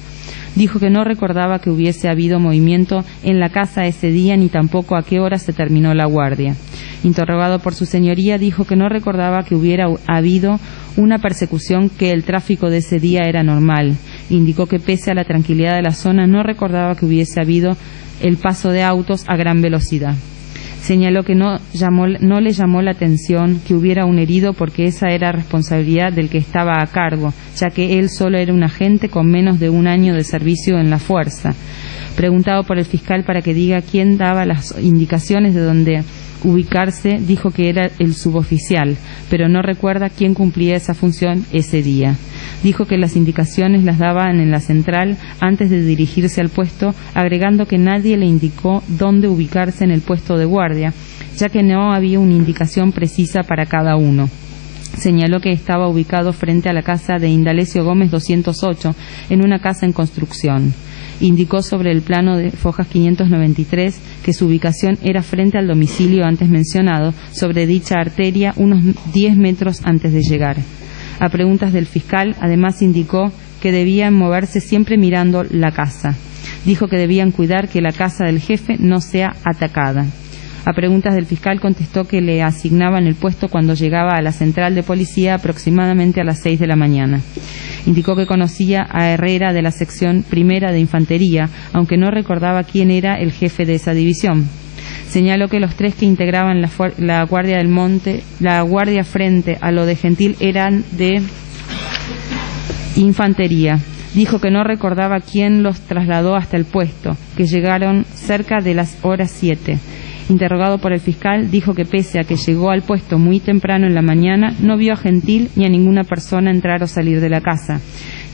Dijo que no recordaba que hubiese habido movimiento en la casa ese día ni tampoco a qué hora se terminó la guardia. Interrogado por su señoría, dijo que no recordaba que hubiera habido una persecución, que el tráfico de ese día era normal. Indicó que pese a la tranquilidad de la zona no recordaba que hubiese habido el paso de autos a gran velocidad. Señaló que no le llamó la atención que hubiera un herido porque esa era responsabilidad del que estaba a cargo, ya que él solo era un agente con menos de un año de servicio en la fuerza. Preguntado por el fiscal para que diga quién daba las indicaciones de dónde ubicarse, dijo que era el suboficial, pero no recuerda quién cumplía esa función ese día. Dijo que las indicaciones las daban en la central antes de dirigirse al puesto, agregando que nadie le indicó dónde ubicarse en el puesto de guardia, ya que no había una indicación precisa para cada uno. Señaló que estaba ubicado frente a la casa de Indalecio Gómez 208, en una casa en construcción. Indicó sobre el plano de Fojas 593 que su ubicación era frente al domicilio antes mencionado, sobre dicha arteria, unos 10 metros antes de llegar. A preguntas del fiscal, además indicó que debían moverse siempre mirando la casa. Dijo que debían cuidar que la casa del jefe no sea atacada. A preguntas del fiscal contestó que le asignaban el puesto cuando llegaba a la central de policía aproximadamente a las 6 de la mañana. Indicó que conocía a Herrera de la sección primera de infantería, aunque no recordaba quién era el jefe de esa división. Señaló que los tres que integraban la Guardia del Monte, la guardia frente a lo de Gentil, eran de infantería. Dijo que no recordaba quién los trasladó hasta el puesto, que llegaron cerca de las horas 7. Interrogado por el fiscal, dijo que pese a que llegó al puesto muy temprano en la mañana, no vio a Gentil ni a ninguna persona entrar o salir de la casa,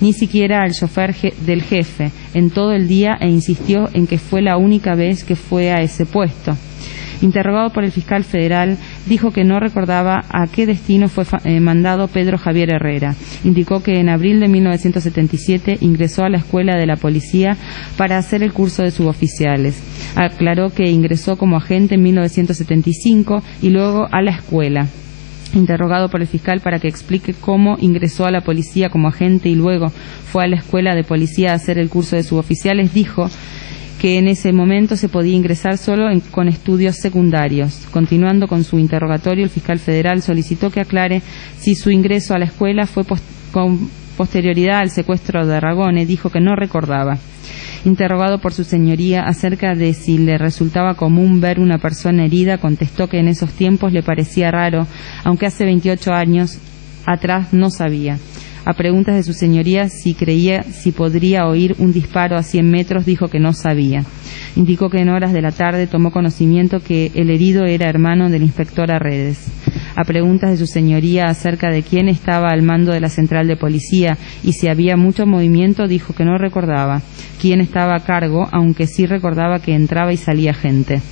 ni siquiera al chofer del jefe, en todo el día, e insistió en que fue la única vez que fue a ese puesto. Interrogado por el fiscal federal, dijo que no recordaba a qué destino fue mandado Pedro Javier Herrera. Indicó que en abril de 1977 ingresó a la escuela de la policía para hacer el curso de suboficiales. Aclaró que ingresó como agente en 1975 y luego a la escuela. Interrogado por el fiscal para que explique cómo ingresó a la policía como agente y luego fue a la escuela de policía a hacer el curso de suboficiales, dijo que en ese momento se podía ingresar solo con estudios secundarios. Continuando con su interrogatorio, el fiscal federal solicitó que aclare si su ingreso a la escuela fue con posterioridad al secuestro de Ragone. Dijo que no recordaba. Interrogado por su señoría acerca de si le resultaba común ver una persona herida, contestó que en esos tiempos le parecía raro, aunque hace 28 años atrás no sabía. A preguntas de su señoría si podría oír un disparo a 100 metros, dijo que no sabía. Indicó que en horas de la tarde tomó conocimiento que el herido era hermano del inspector Arredes. A preguntas de su señoría acerca de quién estaba al mando de la central de policía y si había mucho movimiento, dijo que no recordaba quién estaba a cargo, aunque sí recordaba que entraba y salía gente.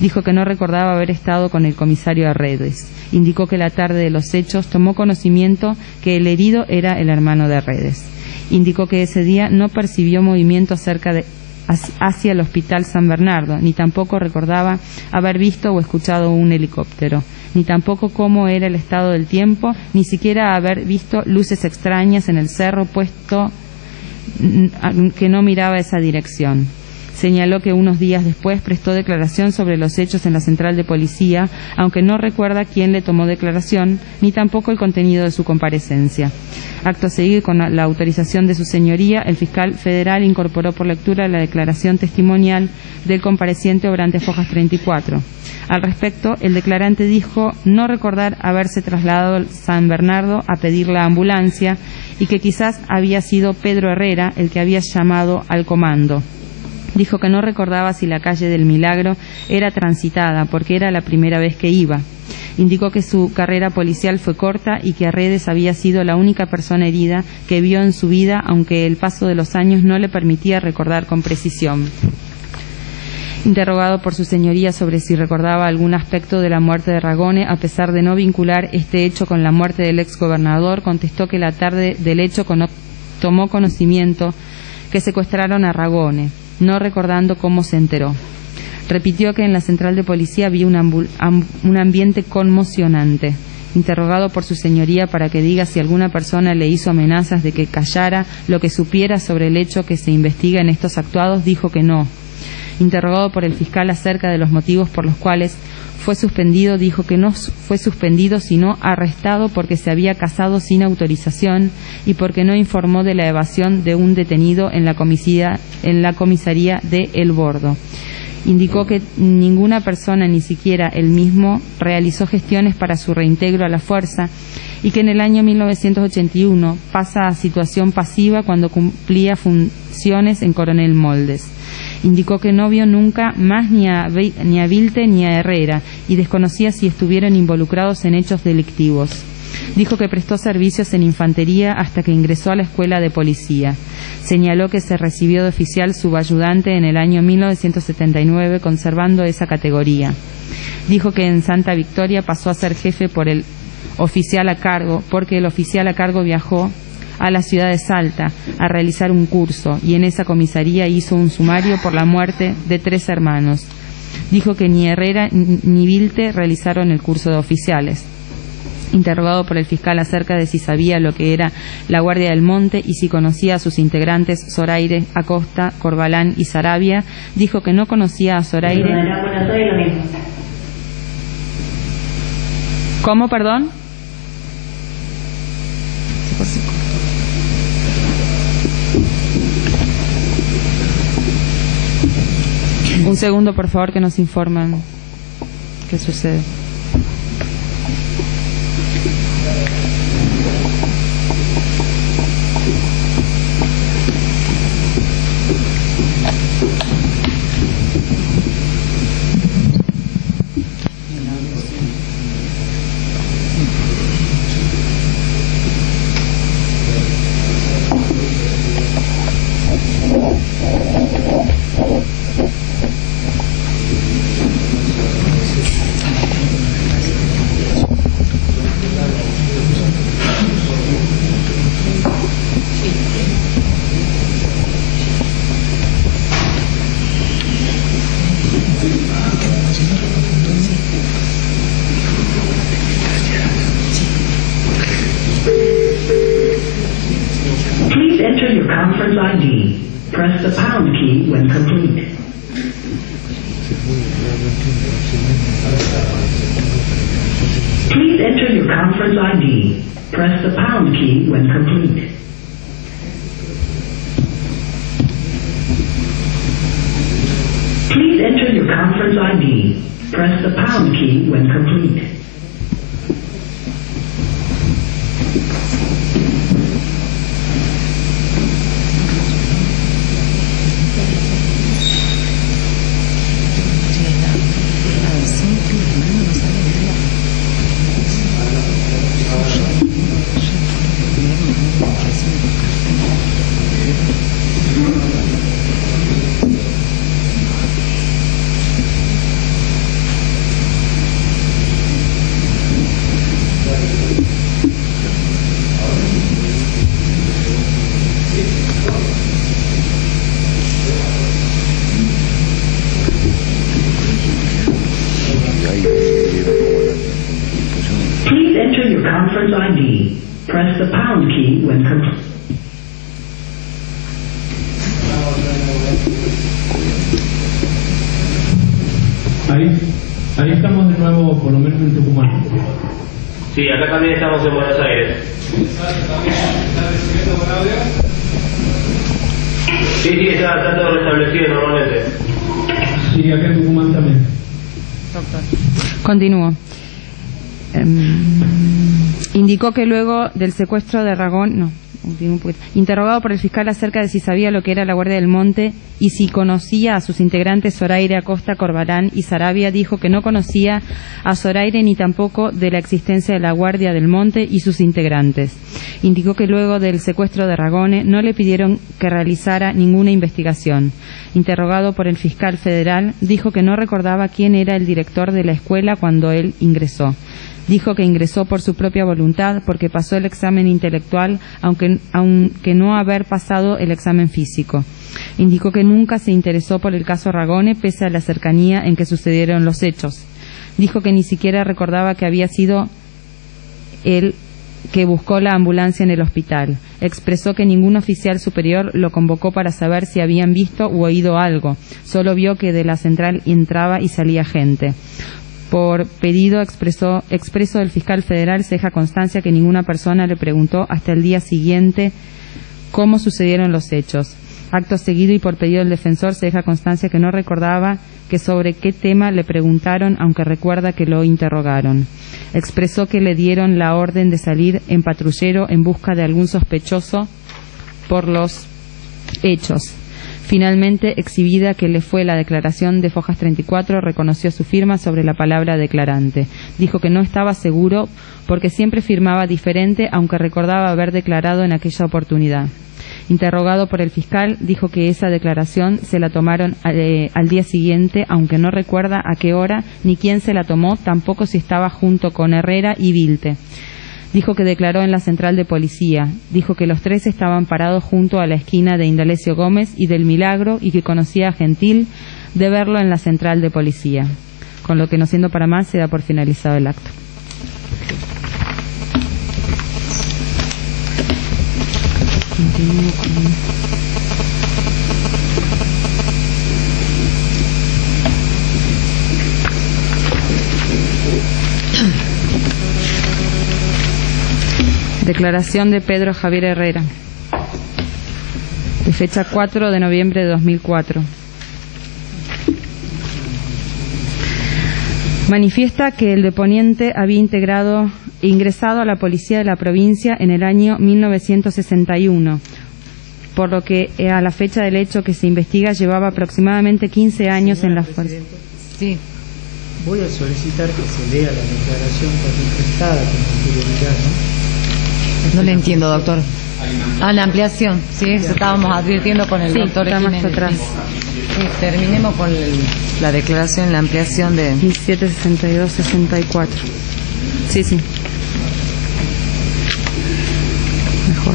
Dijo que no recordaba haber estado con el comisario Arredes. Indicó que la tarde de los hechos tomó conocimiento que el herido era el hermano de Arredes. Indicó que ese día no percibió movimiento hacia el Hospital San Bernardo, ni tampoco recordaba haber visto o escuchado un helicóptero, ni tampoco cómo era el estado del tiempo, ni siquiera haber visto luces extrañas en el cerro, puesto que no miraba esa dirección. Señaló que unos días después prestó declaración sobre los hechos en la central de policía, aunque no recuerda quién le tomó declaración, ni tampoco el contenido de su comparecencia. Acto seguido, con la autorización de su señoría, el fiscal federal incorporó por lectura la declaración testimonial del compareciente obrante Fojas 34. Al respecto, el declarante dijo no recordar haberse trasladado al San Bernardo a pedir la ambulancia y que quizás había sido Pedro Herrera el que había llamado al comando. Dijo que no recordaba si la calle del Milagro era transitada porque era la primera vez que iba. Indicó que su carrera policial fue corta y que Arredes había sido la única persona herida que vio en su vida, aunque el paso de los años no le permitía recordar con precisión. Interrogado por su señoría sobre si recordaba algún aspecto de la muerte de Ragone, a pesar de no vincular este hecho con la muerte del exgobernador, contestó que la tarde del hecho tomó conocimiento que secuestraron a Ragone, no recordando cómo se enteró. Repitió que en la central de policía había un ambiente conmocionante. Interrogado por su señoría para que diga si alguna persona le hizo amenazas de que callara lo que supiera sobre el hecho que se investiga en estos actuados, dijo que no. Interrogado por el fiscal acerca de los motivos por los cuales fue suspendido, dijo que no fue suspendido sino arrestado porque se había casado sin autorización y porque no informó de la evasión de un detenido en la comisaría de El Bordo. Indicó que ninguna persona, ni siquiera él mismo, realizó gestiones para su reintegro a la fuerza y que en el año 1981 pasa a situación pasiva cuando cumplía funciones en Coronel Moldes. Indicó que no vio nunca más ni a Vilte ni a Herrera y desconocía si estuvieron involucrados en hechos delictivos. Dijo que prestó servicios en infantería hasta que ingresó a la escuela de policía. Señaló que se recibió de oficial subayudante en el año 1979, conservando esa categoría. Dijo que en Santa Victoria pasó a ser jefe por el oficial a cargo, porque el oficial a cargo viajó a la ciudad de Salta a realizar un curso y en esa comisaría hizo un sumario por la muerte de 3 hermanos. Dijo que ni Herrera ni Vilte realizaron el curso de oficiales. Interrogado por el fiscal acerca de si sabía lo que era la Guardia del Monte y si conocía a sus integrantes Zoraire, Acosta, Corbalán y Sarabia, dijo que no conocía a Zoraire. ¿Cómo, perdón? Un segundo, por favor, que nos informan qué sucede. Press the pound key when complete. Please enter your conference ID. Press the pound key when complete. Please enter your conference ID. Press the pound key when complete. Please enter your conference ID. Press the pound key when complete. Ahí estamos de nuevo, por lo menos en Tucumán. Sí, acá también estamos en Buenos Aires. Sí, está todo restablecido normalmente. Sí, acá en Tucumán también. Continúo. Indicó que luego del secuestro de Ragón, interrogado por el fiscal acerca de si sabía lo que era la Guardia del Monte y si conocía a sus integrantes Zoraire Acosta, Corbalán y Sarabia, dijo que no conocía a Zoraire ni tampoco de la existencia de la Guardia del Monte y sus integrantes. Indicó que luego del secuestro de Ragone no le pidieron que realizara ninguna investigación. Interrogado por el fiscal federal, dijo que no recordaba quién era el director de la escuela cuando él ingresó. Dijo que ingresó por su propia voluntad porque pasó el examen intelectual, aunque no haber pasado el examen físico. Indicó que nunca se interesó por el caso Ragone pese a la cercanía en que sucedieron los hechos. Dijo que ni siquiera recordaba que había sido él que buscó la ambulancia en el hospital. Expresó que ningún oficial superior lo convocó para saber si habían visto u oído algo. Solo vio que de la central entraba y salía gente. Por pedido expreso del fiscal federal se deja constancia que ninguna persona le preguntó hasta el día siguiente cómo sucedieron los hechos. Acto seguido y por pedido del defensor se deja constancia que no recordaba que sobre qué tema le preguntaron, aunque recuerda que lo interrogaron. Expresó que le dieron la orden de salir en patrullero en busca de algún sospechoso por los hechos. Finalmente, exhibida que le fue la declaración de Fojas 34, reconoció su firma sobre la palabra declarante. Dijo que no estaba seguro porque siempre firmaba diferente, aunque recordaba haber declarado en aquella oportunidad. Interrogado por el fiscal, dijo que esa declaración se la tomaron al día siguiente, aunque no recuerda a qué hora ni quién se la tomó, tampoco si estaba junto con Herrera y Vilte. Dijo que declaró en la central de policía. Dijo que los tres estaban parados junto a la esquina de Indalecio Gómez y del Milagro y que conocía a Gentil de verlo en la central de policía. Con lo que, no siendo para más, se da por finalizado el acto. Declaración de Pedro Javier Herrera, de fecha 4 de noviembre de 2004. Manifiesta que el deponiente había ingresado a la policía de la provincia en el año 1961, por lo que a la fecha del hecho que se investiga llevaba aproximadamente 15 años en la fuerza. Sí. Voy a solicitar que se lea la declaración manifestada con anterioridad, ¿no? No le entiendo, doctor. La ampliación, sí, eso estábamos advirtiendo con el doctor Jiménez. Atrás. Sí, terminemos con la declaración, la ampliación de 1762-64. Sí. Mejor.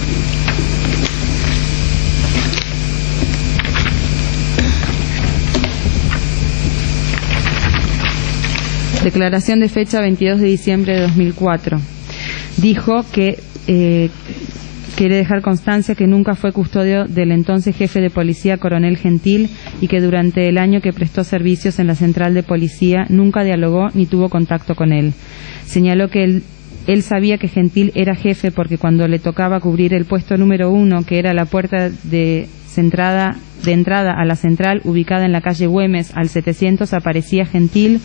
Declaración de fecha 22 de diciembre de 2004. Dijo que quiere dejar constancia que nunca fue custodio del entonces jefe de policía, coronel Gentil, y que durante el año que prestó servicios en la central de policía nunca dialogó ni tuvo contacto con él. Señaló que él sabía que Gentil era jefe porque cuando le tocaba cubrir el puesto número 1, que era la puerta de entrada a la central ubicada en la calle Güemes al 700, aparecía Gentil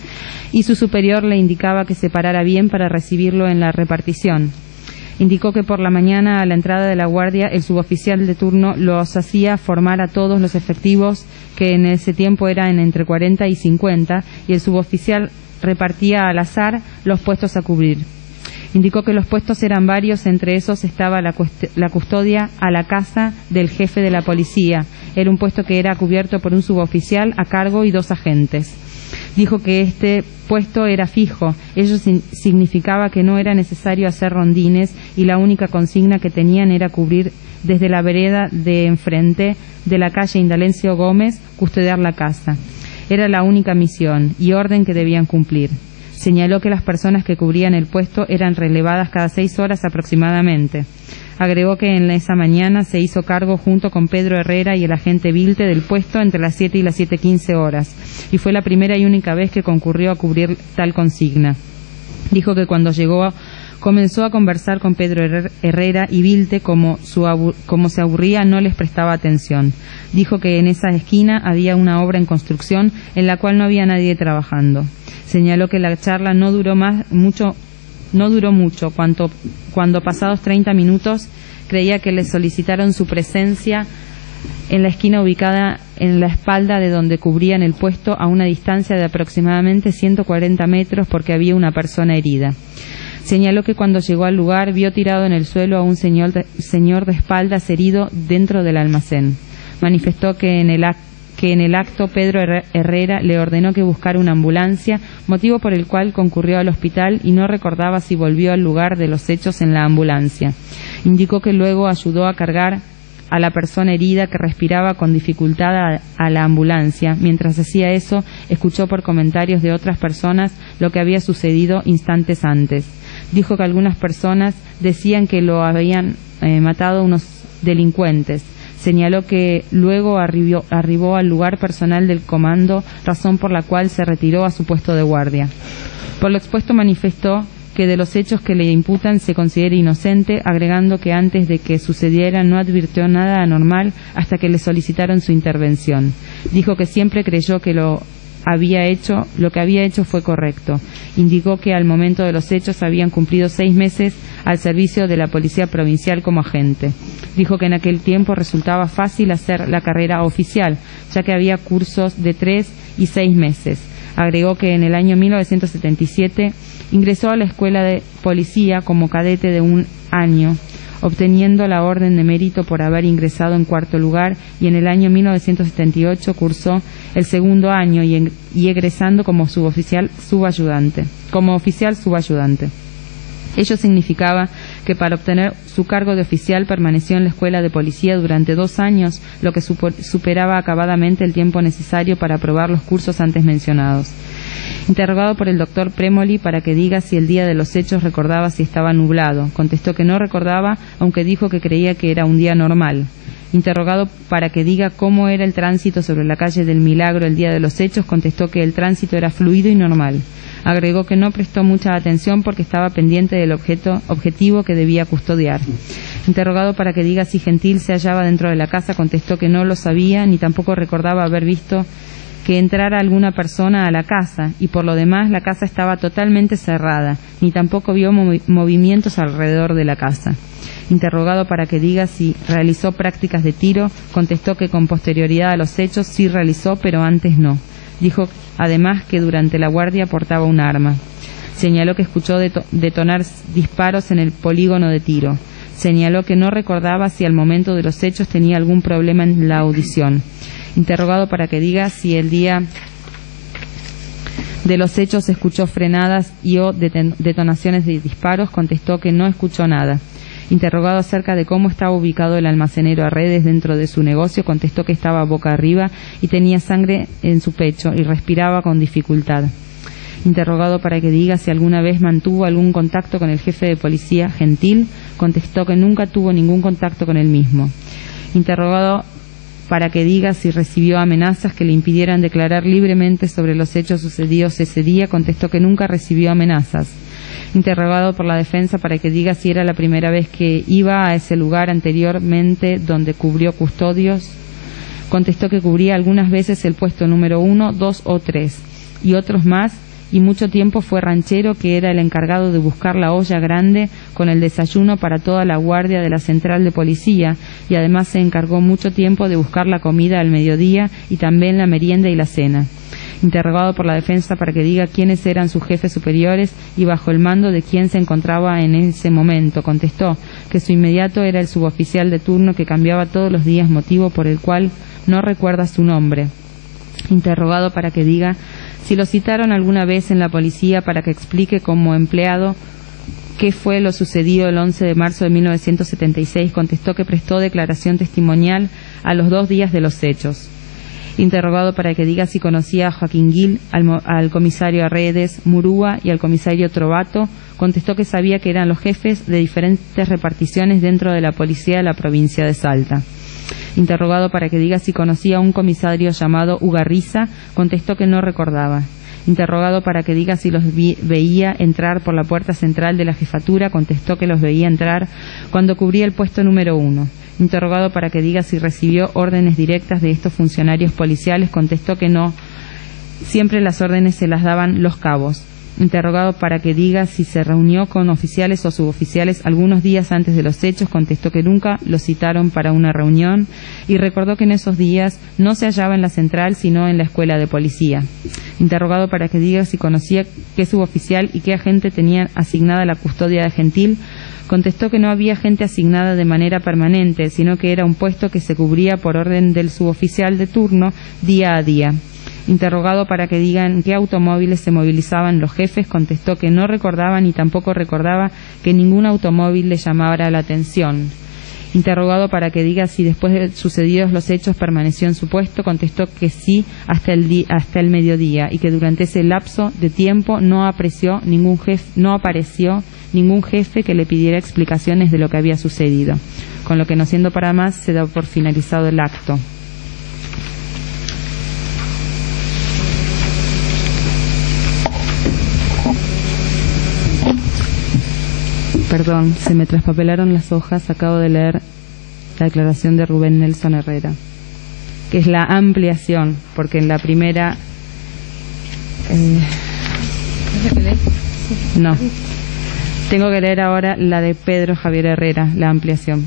y su superior le indicaba que se parara bien para recibirlo en la repartición. Indicó que por la mañana a la entrada de la guardia el suboficial de turno los hacía formar a todos los efectivos, que en ese tiempo eran entre 40 y 50, y el suboficial repartía al azar los puestos a cubrir. Indicó que los puestos eran varios, entre esos estaba la custodia a la casa del jefe de la policía. Era un puesto que era cubierto por un suboficial a cargo y 2 agentes. Dijo que este puesto era fijo, ello significaba que no era necesario hacer rondines y la única consigna que tenían era cubrir desde la vereda de enfrente de la calle Indalencio Gómez, custodiar la casa. Era la única misión y orden que debían cumplir. Señaló que las personas que cubrían el puesto eran relevadas cada 6 horas aproximadamente. Agregó que en esa mañana se hizo cargo junto con Pedro Herrera y el agente Vilte del puesto entre las 7 y las 7:15 horas, y fue la primera y única vez que concurrió a cubrir tal consigna. Dijo que cuando llegó comenzó a conversar con Pedro Herrera y Vilte, como se aburría no les prestaba atención. Dijo que en esa esquina había una obra en construcción en la cual no había nadie trabajando. Señaló que la charla no duró mucho, cuando pasados 30 minutos creía que le solicitaron su presencia en la esquina ubicada en la espalda de donde cubrían el puesto a una distancia de aproximadamente 140 metros porque había una persona herida. Señaló que cuando llegó al lugar vio tirado en el suelo a un señor de espaldas herido dentro del almacén. Manifestó que en el acto Pedro Herrera le ordenó que buscara una ambulancia, motivo por el cual concurrió al hospital y no recordaba si volvió al lugar de los hechos en la ambulancia. Indicó que luego ayudó a cargar a la persona herida que respiraba con dificultad a la ambulancia. Mientras hacía eso, escuchó por comentarios de otras personas lo que había sucedido instantes antes. Dijo que algunas personas decían que lo habían matado unos delincuentes. Señaló que luego arribó al lugar personal del comando, razón por la cual se retiró a su puesto de guardia. Por lo expuesto manifestó que de los hechos que le imputan se considera inocente, agregando que antes de que sucediera no advirtió nada anormal hasta que le solicitaron su intervención. Dijo que siempre creyó que lo que había hecho fue correcto. Indicó que al momento de los hechos habían cumplido 6 meses al servicio de la Policía Provincial como agente. Dijo que en aquel tiempo resultaba fácil hacer la carrera oficial, ya que había cursos de 3 y 6 meses. Agregó que en el año 1977 ingresó a la Escuela de Policía como cadete de 1 año, obteniendo la Orden de Mérito por haber ingresado en 4º lugar, y en el año 1978 cursó el 2º año y egresando como oficial subayudante. Ello significaba que para obtener su cargo de oficial permaneció en la Escuela de Policía durante 2 años, lo que superaba acabadamente el tiempo necesario para aprobar los cursos antes mencionados. Interrogado por el doctor Premoli para que diga si el día de los hechos recordaba si estaba nublado, contestó que no recordaba, aunque dijo que creía que era un día normal. Interrogado para que diga cómo era el tránsito sobre la calle del Milagro el día de los hechos, contestó que el tránsito era fluido y normal. Agregó que no prestó mucha atención porque estaba pendiente del objetivo que debía custodiar. Interrogado para que diga si Gentil se hallaba dentro de la casa, contestó que no lo sabía ni tampoco recordaba haber visto que entrara alguna persona a la casa, y por lo demás la casa estaba totalmente cerrada, ni tampoco vio movimientos alrededor de la casa. Interrogado para que diga si realizó prácticas de tiro, contestó que con posterioridad a los hechos sí realizó, pero antes no. Dijo además que durante la guardia portaba un arma. Señaló que escuchó detonar disparos en el polígono de tiro. Señaló que no recordaba si al momento de los hechos tenía algún problema en la audición. Interrogado para que diga si el día de los hechos escuchó frenadas y o detonaciones de disparos, contestó que no escuchó nada. Interrogado acerca de cómo estaba ubicado el almacenero a redes dentro de su negocio, contestó que estaba boca arriba y tenía sangre en su pecho y respiraba con dificultad. Interrogado para que diga si alguna vez mantuvo algún contacto con el jefe de policía, Gentil, contestó que nunca tuvo ningún contacto con él mismo. Interrogado para que diga si recibió amenazas que le impidieran declarar libremente sobre los hechos sucedidos ese día, contestó que nunca recibió amenazas. Interrogado por la defensa para que diga si era la primera vez que iba a ese lugar anteriormente donde cubrió custodios, contestó que cubría algunas veces el puesto número 1, 2 o 3 y otros más, y mucho tiempo fue ranchero, que era el encargado de buscar la olla grande con el desayuno para toda la guardia de la central de policía, y además se encargó mucho tiempo de buscar la comida al mediodía y también la merienda y la cena. Interrogado por la defensa para que diga quiénes eran sus jefes superiores y bajo el mando de quién se encontraba en ese momento, contestó que su inmediato era el suboficial de turno que cambiaba todos los días, motivo por el cual no recuerda su nombre. Interrogado para que diga Si lo citaron alguna vez en la policía para que explique como empleado qué fue lo sucedido el 11 de marzo de 1976, contestó que prestó declaración testimonial a los 2 días de los hechos. Interrogado para que diga si conocía a Joaquín Gil, al comisario Arredes, Murúa y al comisario Trovato, contestó que sabía que eran los jefes de diferentes reparticiones dentro de la policía de la provincia de Salta. Interrogado para que diga si conocía a un comisario llamado Ugarriza, contestó que no recordaba. Interrogado para que diga si los veía entrar por la puerta central de la jefatura, contestó que los veía entrar cuando cubría el puesto número 1. Interrogado para que diga si recibió órdenes directas de estos funcionarios policiales, contestó que no, siempre las órdenes se las daban los cabos. Interrogado para que diga si se reunió con oficiales o suboficiales algunos días antes de los hechos, contestó que nunca lo citaron para una reunión y recordó que en esos días no se hallaba en la central sino en la escuela de policía. Interrogado para que diga si conocía qué suboficial y qué agente tenía asignada la custodia de Gentil, contestó que no había gente asignada de manera permanente, sino que era un puesto que se cubría por orden del suboficial de turno día a día. Interrogado para que digan en qué automóviles se movilizaban los jefes, contestó que no recordaba ni tampoco recordaba que ningún automóvil le llamara la atención. Interrogado para que diga si después de sucedidos los hechos permaneció en su puesto, contestó que sí hasta el mediodía y que durante ese lapso de tiempo no apareció ningún jefe que le pidiera explicaciones de lo que había sucedido, con lo que no siendo para más se da por finalizado el acto. Perdón, se me traspapelaron las hojas, acabo de leer la declaración de Rubén Nelson Herrera, que es la ampliación, porque en la primera... No, tengo que leer ahora la de Pedro Javier Herrera, la ampliación.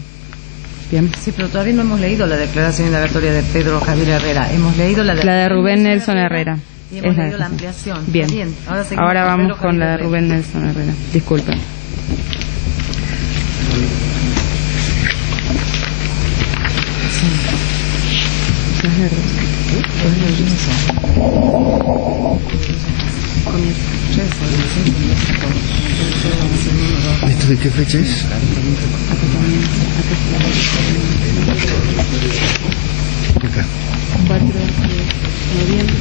Bien. Sí, pero todavía no hemos leído la declaración indagatoria de Pedro Javier Herrera, hemos leído la de Rubén Nelson Herrera. Y hemos leído la ampliación. Bien, ahora vamos con la de Rubén Nelson Herrera. Disculpen. ¿Esto de qué fecha es? Acá. 4 de noviembre.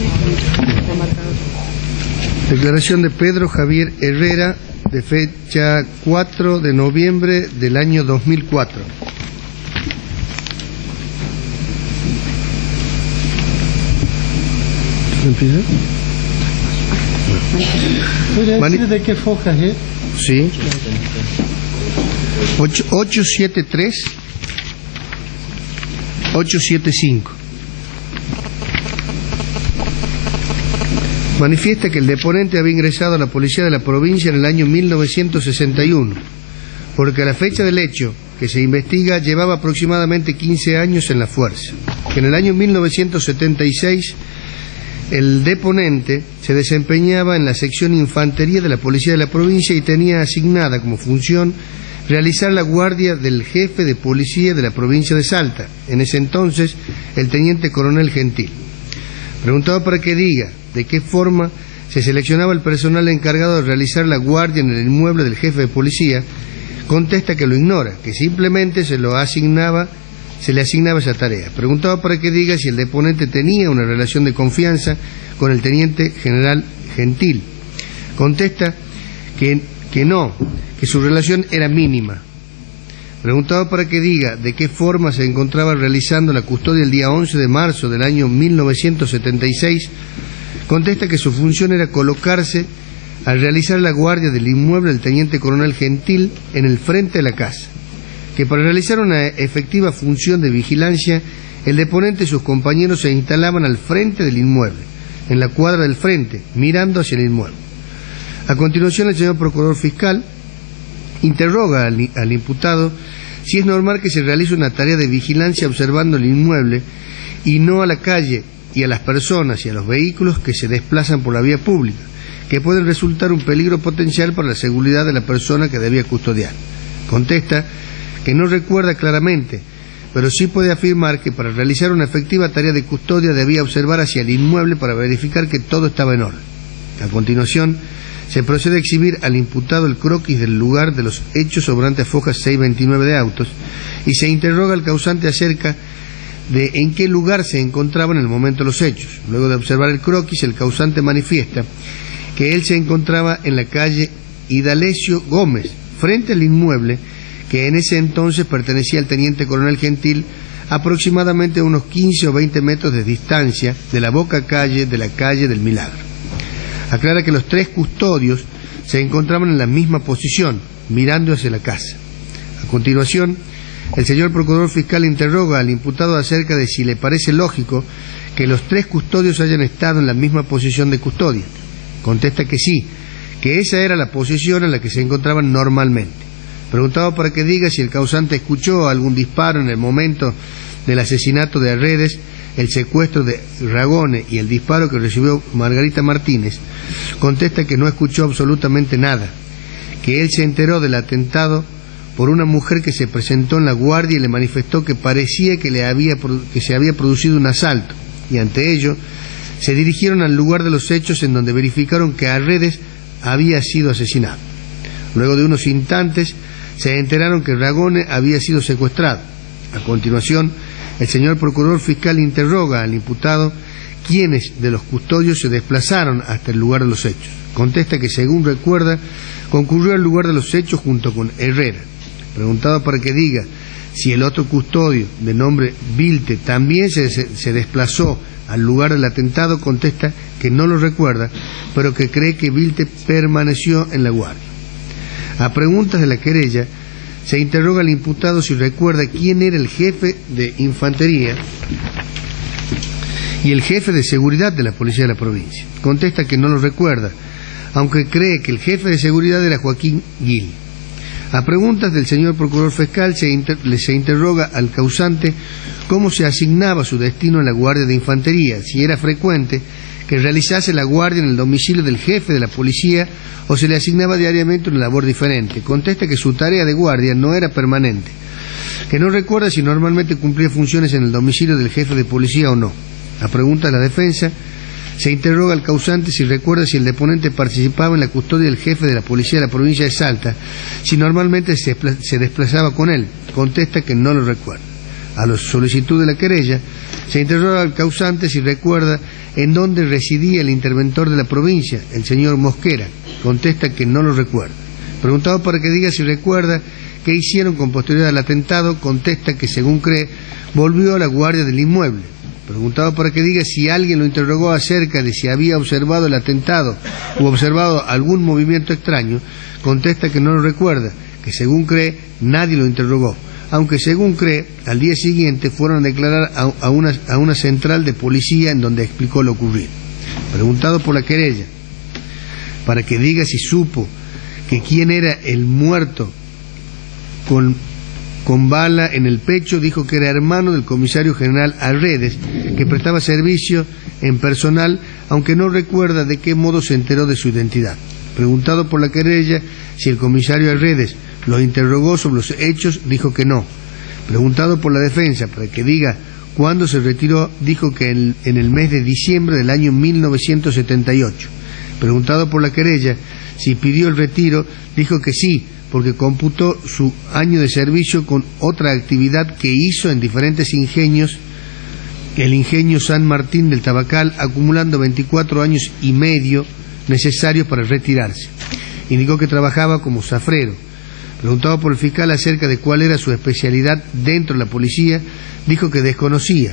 Declaración de Pedro Javier Herrera, de fecha 4 de noviembre del año 2004. ¿Empieza? ¿Podría decir de qué fojas es? Sí. 873 875. Manifiesta que el deponente había ingresado a la policía de la provincia en el año 1961, porque a la fecha del hecho que se investiga llevaba aproximadamente 15 años en la fuerza, que en el año 1976 el deponente se desempeñaba en la sección infantería de la policía de la provincia y tenía asignada como función realizar la guardia del jefe de policía de la provincia de Salta, en ese entonces el teniente coronel Gentil. Preguntado para que diga de qué forma se seleccionaba el personal encargado de realizar la guardia en el inmueble del jefe de policía, contesta que lo ignora, que simplemente se le asignaba esa tarea. Preguntado para que diga si el deponente tenía una relación de confianza con el teniente general Gentil, contesta que no, que su relación era mínima. Preguntado para que diga de qué forma se encontraba realizando la custodia el día 11 de marzo del año 1976, contesta que su función era colocarse al realizar la guardia del inmueble del teniente coronel Gentil en el frente de la casa, que para realizar una efectiva función de vigilancia, el deponente y sus compañeros se instalaban al frente del inmueble, en la cuadra del frente, mirando hacia el inmueble. A continuación, el señor procurador fiscal interroga al imputado si es normal que se realice una tarea de vigilancia observando el inmueble y no a la calle y a las personas y a los vehículos que se desplazan por la vía pública, que pueden resultar un peligro potencial para la seguridad de la persona que debía custodiar. Contesta que no recuerda claramente, pero sí puede afirmar que para realizar una efectiva tarea de custodia debía observar hacia el inmueble para verificar que todo estaba en orden. A continuación, se procede a exhibir al imputado el croquis del lugar de los hechos sobre fojas 629 de autos y se interroga al causante acerca de en qué lugar se encontraba en el momento de los hechos. Luego de observar el croquis, el causante manifiesta que él se encontraba en la calle Hidalesio Gómez, frente al inmueble que en ese entonces pertenecía al teniente coronel Gentil, aproximadamente a unos 15 o 20 metros de distancia de la boca calle de la calle del Milagro. Aclara que los 3 custodios se encontraban en la misma posición, mirando hacia la casa. A continuación, el señor procurador fiscal interroga al imputado acerca de si le parece lógico que los 3 custodios hayan estado en la misma posición de custodia. Contesta que sí, que esa era la posición en la que se encontraban normalmente. Preguntado para que diga si el causante escuchó algún disparo en el momento del asesinato de Arredes, el secuestro de Ragone y el disparo que recibió Margarita Martínez, contesta que no escuchó absolutamente nada, que él se enteró del atentado por una mujer que se presentó en la guardia y le manifestó que parecía que se había producido un asalto, y ante ello se dirigieron al lugar de los hechos, en donde verificaron que Arredes había sido asesinado. Luego de unos instantes se enteraron que Ragone había sido secuestrado. A continuación, el señor procurador fiscal interroga al imputado quiénes de los custodios se desplazaron hasta el lugar de los hechos. Contesta que, según recuerda, concurrió al lugar de los hechos junto con Herrera. Preguntado para que diga si el otro custodio, de nombre Vilte, también se desplazó al lugar del atentado, contesta que no lo recuerda, pero que cree que Vilte permaneció en la guardia. A preguntas de la querella, se interroga al imputado si recuerda quién era el jefe de infantería y el jefe de seguridad de la policía de la provincia. Contesta que no lo recuerda, aunque cree que el jefe de seguridad era Joaquín Gil. A preguntas del señor procurador fiscal, se interroga al causante cómo se asignaba su destino en la guardia de infantería, si era frecuente que realizase la guardia en el domicilio del jefe de la policía o se le asignaba diariamente una labor diferente. Contesta que su tarea de guardia no era permanente, que no recuerda si normalmente cumplía funciones en el domicilio del jefe de policía o no. A pregunta de la defensa, se interroga al causante si recuerda si el deponente participaba en la custodia del jefe de la policía de la provincia de Salta, si normalmente se desplazaba con él. Contesta que no lo recuerda. A la solicitud de la querella, se interroga al causante si recuerda en dónde residía el interventor de la provincia, el señor Mosquera. Contesta que no lo recuerda. Preguntado para que diga si recuerda qué hicieron con posterioridad al atentado, contesta que, según cree, volvió a la guardia del inmueble. Preguntado para que diga si alguien lo interrogó acerca de si había observado el atentado u observado algún movimiento extraño, contesta que no lo recuerda, que según cree nadie lo interrogó, aunque según cree al día siguiente fueron a declarar a una central de policía en donde explicó lo ocurrido. Preguntado por la querella para que diga si supo que quién era el muerto con bala en el pecho, dijo que era hermano del comisario general Arredes, que prestaba servicio en personal, aunque no recuerda de qué modo se enteró de su identidad. Preguntado por la querella si el comisario Arredes lo interrogó sobre los hechos, dijo que no. Preguntado por la defensa para que diga cuándo se retiró, dijo que en el mes de diciembre del año 1978. Preguntado por la querella si pidió el retiro, dijo que sí, porque computó su año de servicio con otra actividad que hizo en diferentes ingenios, el ingenio San Martín del Tabacal, acumulando 24 años y medio necesarios para retirarse. Indicó que trabajaba como zafrero. Preguntado por el fiscal acerca de cuál era su especialidad dentro de la policía, dijo que desconocía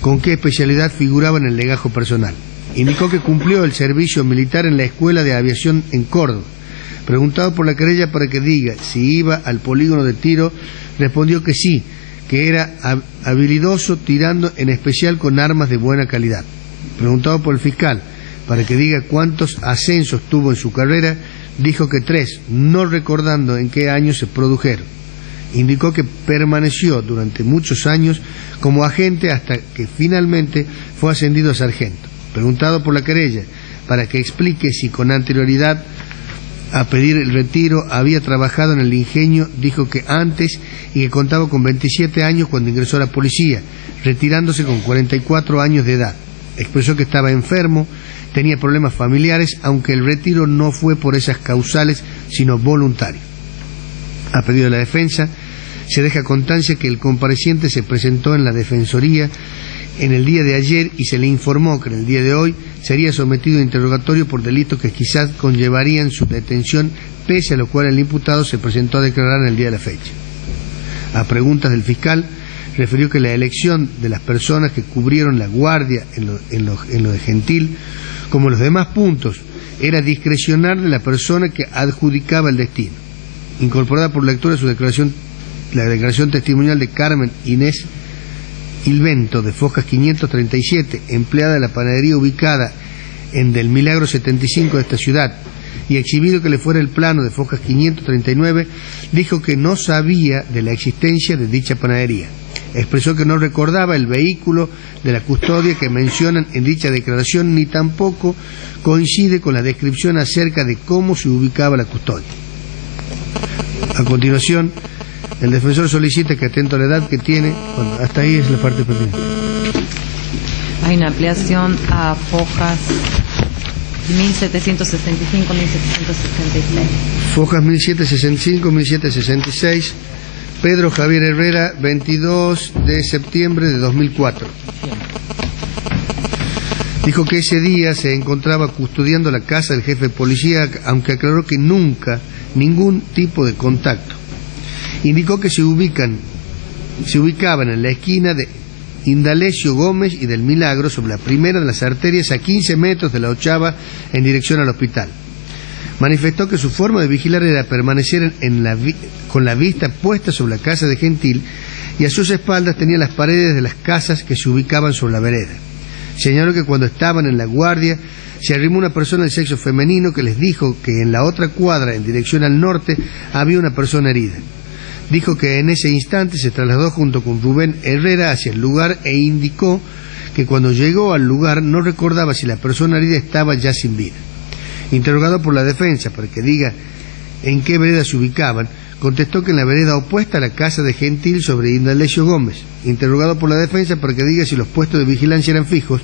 con qué especialidad figuraba en el legajo personal. Indicó que cumplió el servicio militar en la Escuela de Aviación en Córdoba. Preguntado por la querella para que diga si iba al polígono de tiro, respondió que sí, que era habilidoso tirando en especial con armas de buena calidad. Preguntado por el fiscal para que diga cuántos ascensos tuvo en su carrera, dijo que 3, no recordando en qué año se produjeron. Indicó que permaneció durante muchos años como agente hasta que finalmente fue ascendido a sargento. Preguntado por la querella para que explique si con anterioridad a pedir el retiro, había trabajado en el ingenio, dijo que antes, y que contaba con 27 años cuando ingresó a la policía, retirándose con 44 años de edad. Expresó que estaba enfermo, tenía problemas familiares, aunque el retiro no fue por esas causales, sino voluntario. A pedido de la defensa, se deja constancia que el compareciente se presentó en la Defensoría en el día de ayer y se le informó que en el día de hoy sería sometido a interrogatorio por delitos que quizás conllevarían su detención, pese a lo cual el imputado se presentó a declarar en el día de la fecha. A preguntas del fiscal, refirió que la elección de las personas que cubrieron la guardia en lo de Gentil, como los demás puntos, era discrecional de la persona que adjudicaba el destino. Incorporada por lectura su declaración, la declaración testimonial de Carmen Inés Ilvento, de Fojas 537, empleada de la panadería ubicada en Del Milagro 75 de esta ciudad, y exhibido que le fuera el plano de Fojas 539, dijo que no sabía de la existencia de dicha panadería. Expresó que no recordaba el vehículo de la custodia que mencionan en dicha declaración, ni tampoco coincide con la descripción acerca de cómo se ubicaba la custodia. A continuación, el defensor solicita que, atento a la edad que tiene, bueno, hasta ahí es la parte pertinente. Hay una ampliación a Fojas 1765, 1766. Fojas 1765, 1766. Pedro Javier Herrera, 22 de septiembre de 2004. Dijo que ese día se encontraba custodiando la casa del jefe de policía, aunque aclaró que nunca ningún tipo de contacto. Indicó que se ubicaban en la esquina de Indalecio Gómez y del Milagro, sobre la primera de las arterias, a 15 metros de la 8ª en dirección al hospital. Manifestó que su forma de vigilar era permanecer con la vista puesta sobre la casa de Gentil, y a sus espaldas tenía las paredes de las casas que se ubicaban sobre la vereda. Señaló que cuando estaban en la guardia se arrimó una persona del sexo femenino que les dijo que en la otra cuadra, en dirección al norte, había una persona herida. Dijo que en ese instante se trasladó junto con Rubén Herrera hacia el lugar e indicó que cuando llegó al lugar no recordaba si la persona herida estaba ya sin vida. Interrogado por la defensa para que diga en qué vereda se ubicaban, contestó que en la vereda opuesta a la casa de Gentil, sobre Indalecio Gómez. Interrogado por la defensa para que diga si los puestos de vigilancia eran fijos,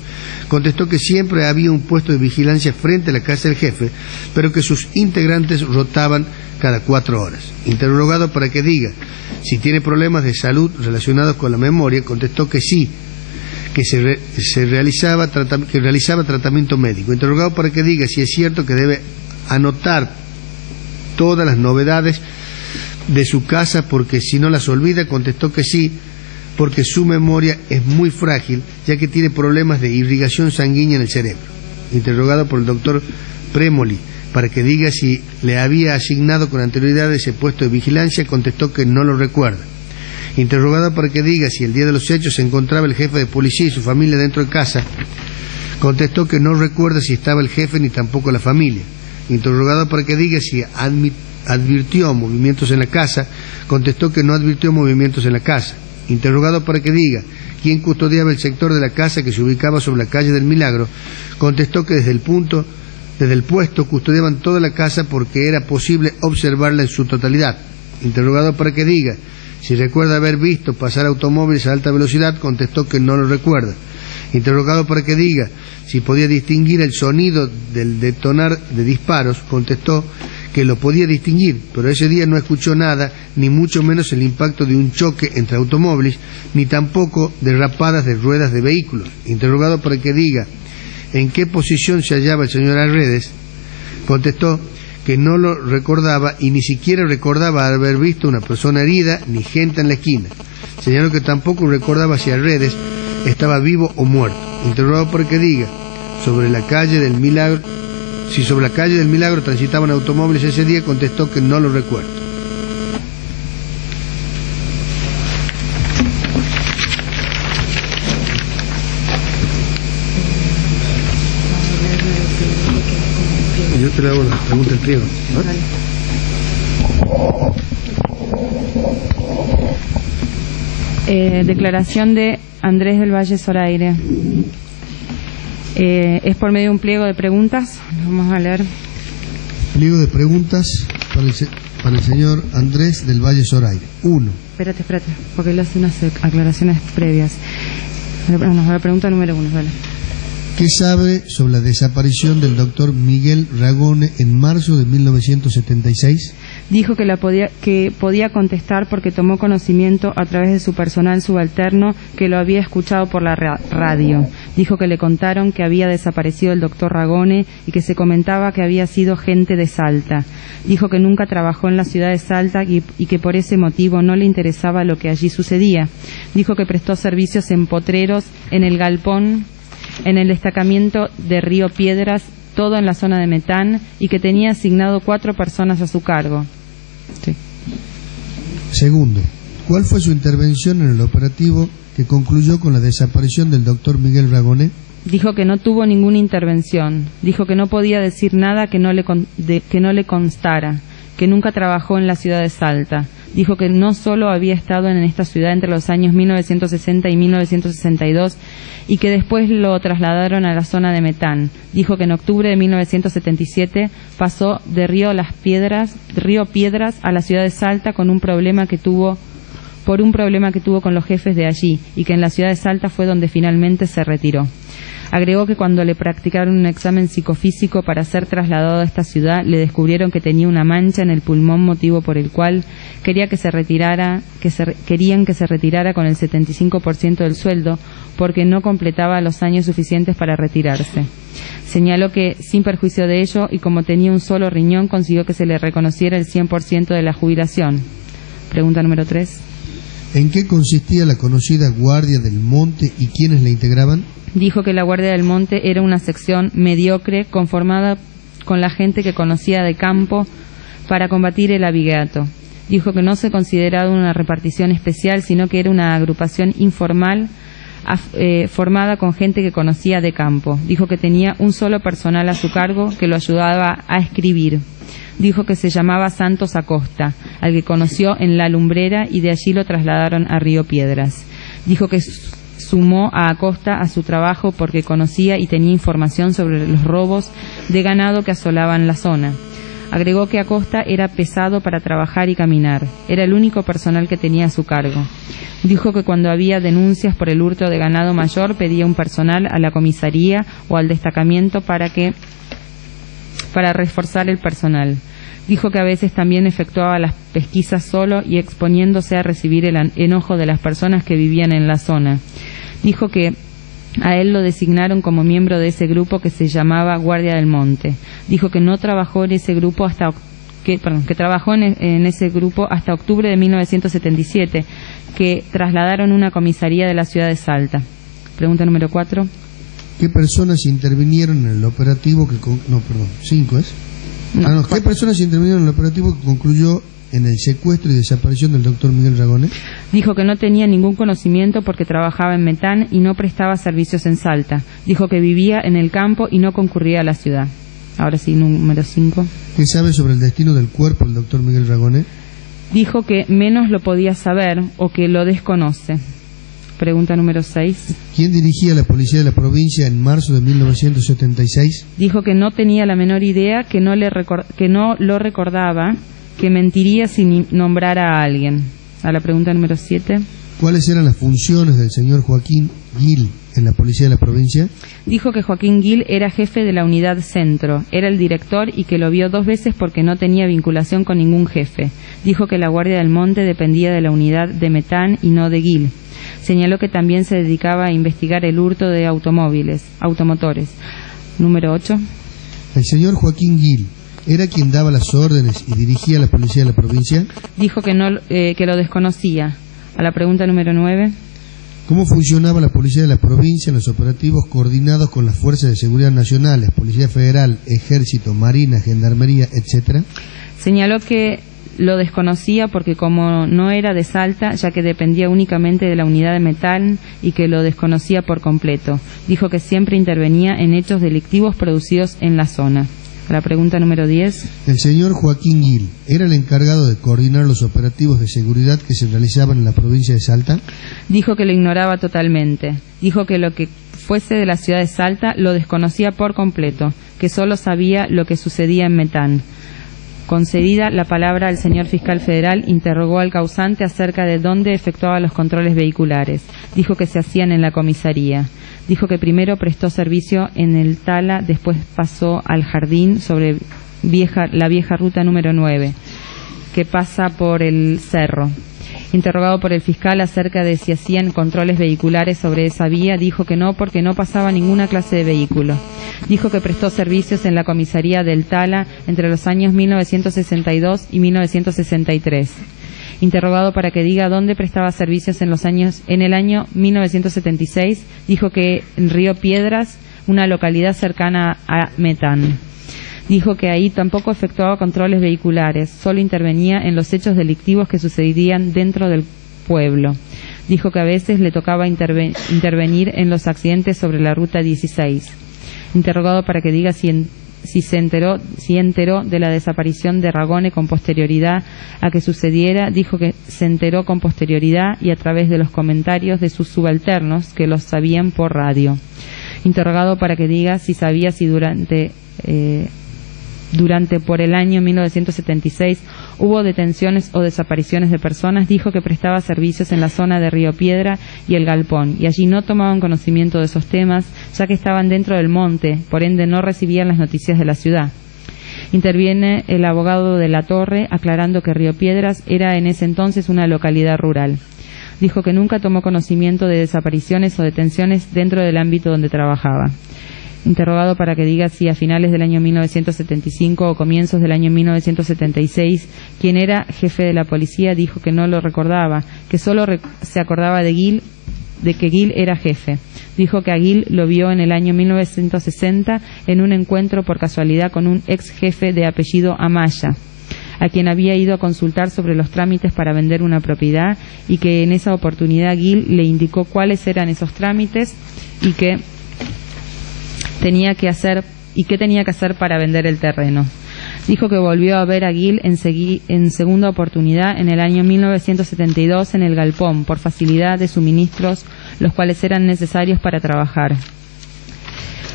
contestó que siempre había un puesto de vigilancia frente a la casa del jefe, pero que sus integrantes rotaban cada 4 horas. Interrogado para que diga si tiene problemas de salud relacionados con la memoria, contestó que sí, que realizaba tratamiento médico. Interrogado para que diga si es cierto que debe anotar todas las novedades de su casa porque si no las olvida, contestó que sí, porque su memoria es muy frágil, ya que tiene problemas de irrigación sanguínea en el cerebro. Interrogado por el doctor Premoli para que diga si le había asignado con anterioridad ese puesto de vigilancia, contestó que no lo recuerda. Interrogado para que diga si el día de los hechos se encontraba el jefe de policía y su familia dentro de casa, contestó que no recuerda si estaba el jefe ni tampoco la familia. Interrogado para que diga si advirtió movimientos en la casa, contestó que no advirtió movimientos en la casa. Interrogado para que diga quién custodiaba el sector de la casa que se ubicaba sobre la calle del Milagro, contestó que desde el puesto custodiaban toda la casa porque era posible observarla en su totalidad. Interrogado para que diga si recuerda haber visto pasar automóviles a alta velocidad, contestó que no lo recuerda. Interrogado para que diga si podía distinguir el sonido del detonar de disparos, contestó que lo podía distinguir, pero ese día no escuchó nada, ni mucho menos el impacto de un choque entre automóviles, ni tampoco derrapadas de ruedas de vehículos. Interrogado para que diga en qué posición se hallaba el señor Arredes, contestó que no lo recordaba y ni siquiera recordaba haber visto una persona herida ni gente en la esquina. Señaló que tampoco recordaba si Arredes estaba vivo o muerto. Interrogado para que diga sobre la calle del Milagro, si sobre la calle del Milagro transitaban automóviles ese día, contestó que no lo recuerda. Yo te le hago la pregunta del pliego. Declaración de Andrés del Valle Zoraire. Es por medio de un pliego de preguntas. Vamos a leer. Pliego de preguntas para el señor Andrés del Valle Zoraire. 1. Espérate, porque él hace unas aclaraciones previas. La pregunta número 1, vale. ¿Qué sabe sobre la desaparición del doctor Miguel Ragone en marzo de 1976? Dijo que podía contestar porque tomó conocimiento a través de su personal subalterno que lo había escuchado por la radio. Dijo que le contaron que había desaparecido el doctor Ragone y que se comentaba que había sido gente de Salta. Dijo que nunca trabajó en la ciudad de Salta y que por ese motivo no le interesaba lo que allí sucedía. Dijo que prestó servicios en Potreros, en el Galpón, en el destacamento de Río Piedras, todo en la zona de Metán, y que tenía asignado 4 personas a su cargo. Sí. Segundo, ¿cuál fue su intervención en el operativo que concluyó con la desaparición del doctor Miguel Ragone? Dijo que no tuvo ninguna intervención. Dijo que no podía decir nada que no le constara, que nunca trabajó en la ciudad de Salta. Dijo que no solo había estado en esta ciudad entre los años 1960 y 1962 y que después lo trasladaron a la zona de Metán. Dijo que en octubre de 1977 pasó de Río Piedras a la ciudad de Salta por un problema que tuvo con los jefes de allí y que en la ciudad de Salta fue donde finalmente se retiró. Agregó que cuando le practicaron un examen psicofísico para ser trasladado a esta ciudad, le descubrieron que tenía una mancha en el pulmón, motivo por el cual querían que se retirara con el 75% del sueldo, porque no completaba los años suficientes para retirarse. Señaló que, sin perjuicio de ello, y como tenía un solo riñón, consiguió que se le reconociera el 100% de la jubilación. Pregunta número 3. ¿En qué consistía la conocida Guardia del Monte y quiénes la integraban? Dijo que la Guardia del Monte era una sección mediocre conformada con la gente que conocía de campo para combatir el abigeato. Dijo que no se consideraba una repartición especial, sino que era una agrupación informal formada con gente que conocía de campo. Dijo que tenía un solo personal a su cargo que lo ayudaba a escribir. Dijo que se llamaba Santos Acosta, al que conoció en La Lumbrera y de allí lo trasladaron a Río Piedras. Dijo que sumó a Acosta a su trabajo porque conocía y tenía información sobre los robos de ganado que asolaban la zona. Agregó que Acosta era pesado para trabajar y caminar. Era el único personal que tenía a su cargo. Dijo que cuando había denuncias por el hurto de ganado mayor pedía un personal a la comisaría o al destacamento para reforzar el personal. Dijo que a veces también efectuaba las pesquisas solo y exponiéndose a recibir el enojo de las personas que vivían en la zona. Dijo que a él lo designaron como miembro de ese grupo que se llamaba Guardia del Monte. Dijo que no trabajó en ese grupo que trabajó en ese grupo hasta octubre de 1977, que trasladaron una comisaría de la ciudad de Salta. Pregunta número 4. ¿Qué personas intervinieron en el operativo que... ¿Qué personas intervinieron en el operativo que concluyó en el secuestro y desaparición del doctor Miguel Ragone? Dijo que no tenía ningún conocimiento porque trabajaba en Metán y no prestaba servicios en Salta. Dijo que vivía en el campo y no concurría a la ciudad. Ahora sí, número 5. ¿Qué sabe sobre el destino del cuerpo del doctor Miguel Ragone? Dijo que menos lo podía saber o que lo desconoce. Pregunta número 6. ¿Quién dirigía la policía de la provincia en marzo de 1976? Dijo que no tenía la menor idea, que no lo recordaba, que mentiría si nombrara a alguien. A la pregunta número 7. ¿Cuáles eran las funciones del señor Joaquín Gil en la policía de la provincia? Dijo que Joaquín Gil era jefe de la unidad Centro, era el director y que lo vio 2 veces porque no tenía vinculación con ningún jefe. Dijo que la Guardia del Monte dependía de la unidad de Metán y no de Gil. Señaló que también se dedicaba a investigar el hurto de automotores. Número 8. El señor Joaquín Gil ¿era quien daba las órdenes y dirigía la policía de la provincia? Dijo que lo desconocía. A la pregunta número 9. ¿Cómo funcionaba la policía de la provincia en los operativos coordinados con las fuerzas de seguridad nacionales, Policía Federal, Ejército, Marina, Gendarmería, etcétera? Señaló que lo desconocía porque como no era de Salta, ya que dependía únicamente de la unidad de Metán y que lo desconocía por completo. Dijo que siempre intervenía en hechos delictivos producidos en la zona. La pregunta número 10. El señor Joaquín Gil era el encargado de coordinar los operativos de seguridad que se realizaban en la provincia de Salta. Dijo que lo ignoraba totalmente. Dijo que lo que fuese de la ciudad de Salta lo desconocía por completo, que solo sabía lo que sucedía en Metán. Concedida la palabra al señor fiscal federal, interrogó al causante acerca de dónde efectuaba los controles vehiculares. Dijo que se hacían en la comisaría. Dijo que primero prestó servicio en el Tala, después pasó al Jardín sobre la vieja ruta número 9, que pasa por el cerro. Interrogado por el fiscal acerca de si hacían controles vehiculares sobre esa vía, dijo que no, porque no pasaba ninguna clase de vehículo. Dijo que prestó servicios en la comisaría del Tala entre los años 1962 y 1963. Interrogado para que diga dónde prestaba servicios en el año 1976, dijo que en Río Piedras, una localidad cercana a Metán. Dijo que ahí tampoco efectuaba controles vehiculares, solo intervenía en los hechos delictivos que sucedían dentro del pueblo. Dijo que a veces le tocaba intervenir en los accidentes sobre la ruta 16. Interrogado para que diga si enteró de la desaparición de Ragone con posterioridad a que sucediera, dijo que se enteró con posterioridad y a través de los comentarios de sus subalternos que los sabían por radio. Interrogado para que diga si sabía si durante por el año 1976 hubo detenciones o desapariciones de personas, dijo que prestaba servicios en la zona de Río Piedra y el Galpón, y allí no tomaban conocimiento de esos temas, ya que estaban dentro del monte, por ende no recibían las noticias de la ciudad. Interviene el abogado de la Torre, aclarando que Río Piedras era en ese entonces una localidad rural. Dijo que nunca tomó conocimiento de desapariciones o detenciones dentro del ámbito donde trabajaba. Interrogado para que diga si a finales del año 1975 o comienzos del año 1976 quien era jefe de la policía, dijo que no lo recordaba, que solo se acordaba de que Gil era jefe. Dijo que a Gil lo vio en el año 1960 en un encuentro por casualidad con un ex jefe de apellido Amaya, a quien había ido a consultar sobre los trámites para vender una propiedad, y que en esa oportunidad Gil le indicó cuáles eran esos trámites y qué tenía que hacer para vender el terreno. Dijo que volvió a ver a Gil en segunda oportunidad en el año 1972 en el Galpón por facilidad de suministros, los cuales eran necesarios para trabajar.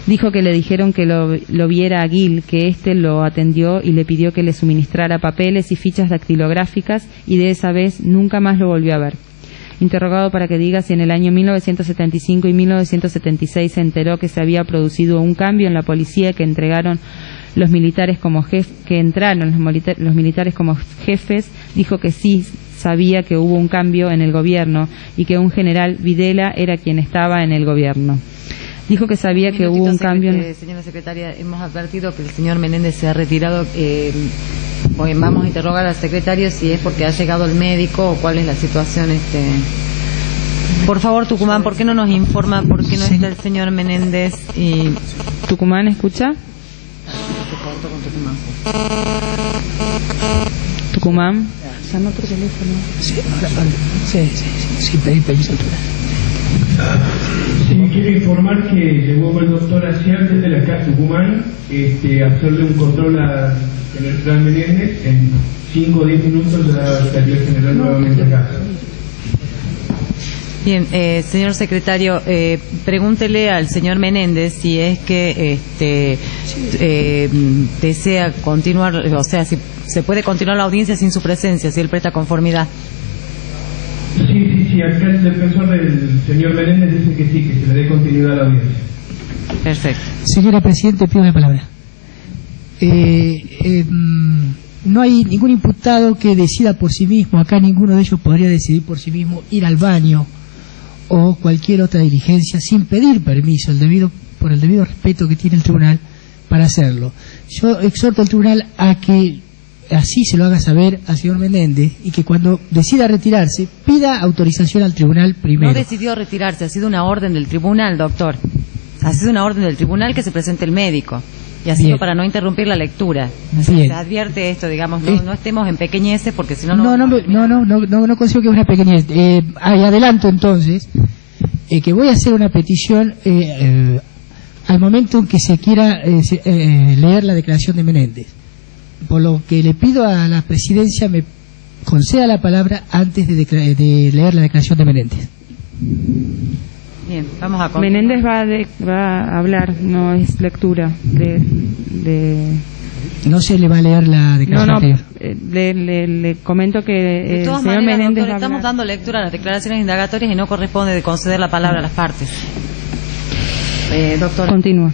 Dijo que le dijeron que lo viera a Gil, que éste lo atendió y le pidió que le suministrara papeles y fichas dactilográficas, y de esa vez nunca más lo volvió a ver. Interrogado para que diga si en el año 1975 y 1976 se enteró que se había producido un cambio en la policía, que entraron los militares como jefes, dijo que sí sabía que hubo un cambio en el gobierno y que un general Videla era quien estaba en el gobierno. Dijo que sabía que hubo un cambio. Señora secretaria, hemos advertido que el señor Menéndez se ha retirado. Vamos a interrogar al secretario si es porque ha llegado el médico o cuál es la situación. Por favor, Tucumán, ¿por qué no nos informa por qué no está el señor Menéndez? Tucumán, ¿escucha? Tucumán. Llama por teléfono. Sí, pedí permiso. Sí, quiero informar que llegó el doctor Asiar desde la casa Tucumán a hacerle un control al general Menéndez. En 5 o 10 minutos ya estaría el general nuevamente acá. Bien, señor secretario, pregúntele al señor Menéndez si es que desea continuar, o sea, si se puede continuar la audiencia sin su presencia, si él presta conformidad. Sí, acá el defensor del señor Menéndez dice que sí, que se le dé continuidad a la audiencia. Perfecto. Señora Presidente, pido la palabra. No hay ningún imputado que decida por sí mismo, acá ninguno de ellos podría decidir por sí mismo ir al baño o cualquier otra diligencia sin pedir permiso, por el debido respeto que tiene el tribunal para hacerlo. Yo exhorto al tribunal a que así se lo haga saber al señor Menéndez, y que cuando decida retirarse pida autorización al tribunal primero. No decidió retirarse, ha sido una orden del tribunal, doctor. Ha sido una orden del tribunal que se presente el médico, y ha sido para no interrumpir la lectura. Se advierte esto, digamos, no estemos en pequeñeces, porque si no... No consigo que es una pequeñez. Adelanto entonces que voy a hacer una petición al momento en que se quiera leer la declaración de Menéndez, por lo que le pido a la presidencia me conceda la palabra antes de leer la declaración de Menéndez. Bien, vamos a continuar. Menéndez va a hablar, no es lectura No se le va a leer la declaración anterior. Le comento que de todas el señor maneras, Menéndez doctor, estamos dando lectura a las declaraciones indagatorias y no corresponde de conceder la palabra a las partes. Doctor. Continúa.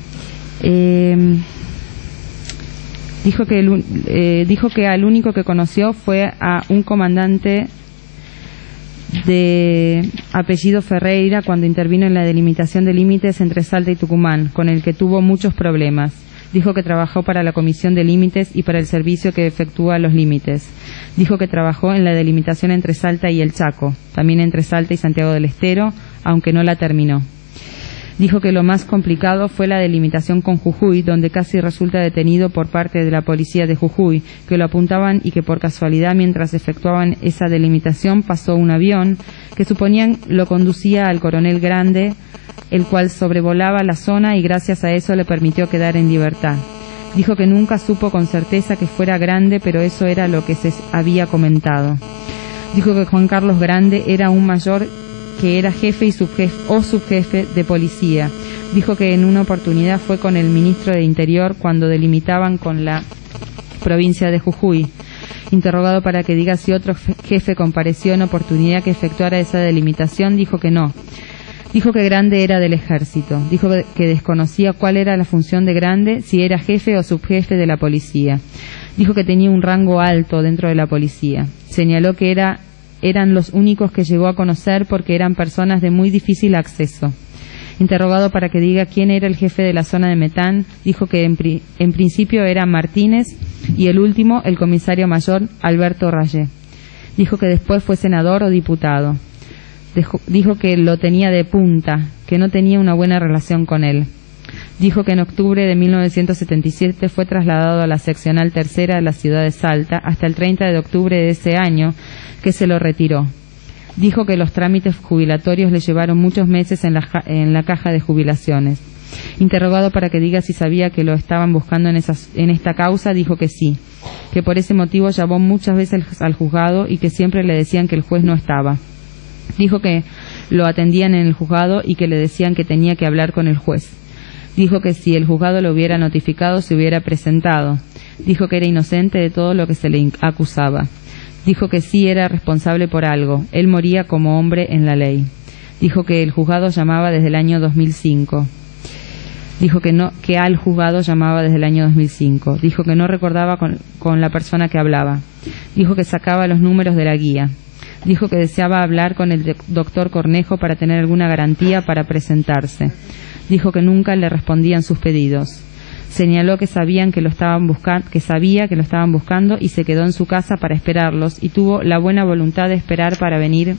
Dijo que al único que conoció fue a un comandante de apellido Ferreira cuando intervino en la delimitación de límites entre Salta y Tucumán, con el que tuvo muchos problemas. Dijo que trabajó para la Comisión de Límites y para el servicio que efectúa los límites. Dijo que trabajó en la delimitación entre Salta y el Chaco, también entre Salta y Santiago del Estero, aunque no la terminó. Dijo que lo más complicado fue la delimitación con Jujuy, donde casi resulta detenido por parte de la policía de Jujuy, que lo apuntaban y que por casualidad mientras efectuaban esa delimitación pasó un avión que suponían lo conducía al coronel Grande, el cual sobrevolaba la zona y gracias a eso le permitió quedar en libertad. Dijo que nunca supo con certeza que fuera Grande, pero eso era lo que se había comentado. Dijo que Juan Carlos Grande era un mayor que era jefe y subjefe de policía. Dijo que en una oportunidad fue con el ministro de Interior cuando delimitaban con la provincia de Jujuy. Interrogado para que diga si otro jefe compareció en oportunidad que efectuara esa delimitación, dijo que no. Dijo que Grande era del ejército. Dijo que desconocía cuál era la función de Grande, si era jefe o subjefe de la policía. Dijo que tenía un rango alto dentro de la policía. Señaló que eran los únicos que llegó a conocer porque eran personas de muy difícil acceso. Interrogado para que diga quién era el jefe de la zona de Metán, dijo que en principio era Martínez y el último el comisario mayor Alberto Rayé. Dijo que después fue senador o diputado. Dijo que lo tenía de punta, que no tenía una buena relación con él. Dijo que en octubre de 1977 fue trasladado a la seccional tercera de la ciudad de Salta hasta el 30 de octubre de ese año, que se lo retiró. Dijo que los trámites jubilatorios le llevaron muchos meses en la caja de jubilaciones. Interrogado para que diga si sabía que lo estaban buscando en esta causa, dijo que sí, que por ese motivo llamó muchas veces al juzgado y que siempre le decían que el juez no estaba. Dijo que lo atendían en el juzgado y que le decían que tenía que hablar con el juez. Dijo que si el juzgado lo hubiera notificado se hubiera presentado. Dijo que era inocente de todo lo que se le acusaba. Dijo que sí era responsable por algo. Él moría como hombre en la ley. Dijo que el juzgado llamaba desde el año 2005. Dijo que al juzgado llamaba desde el año 2005. Dijo que no recordaba con la persona que hablaba. Dijo que sacaba los números de la guía. Dijo que deseaba hablar con el doctor Cornejo para tener alguna garantía para presentarse. Dijo que nunca le respondían sus pedidos. Señaló que sabía que lo estaban buscando y se quedó en su casa para esperarlos y tuvo la buena voluntad de esperar para venir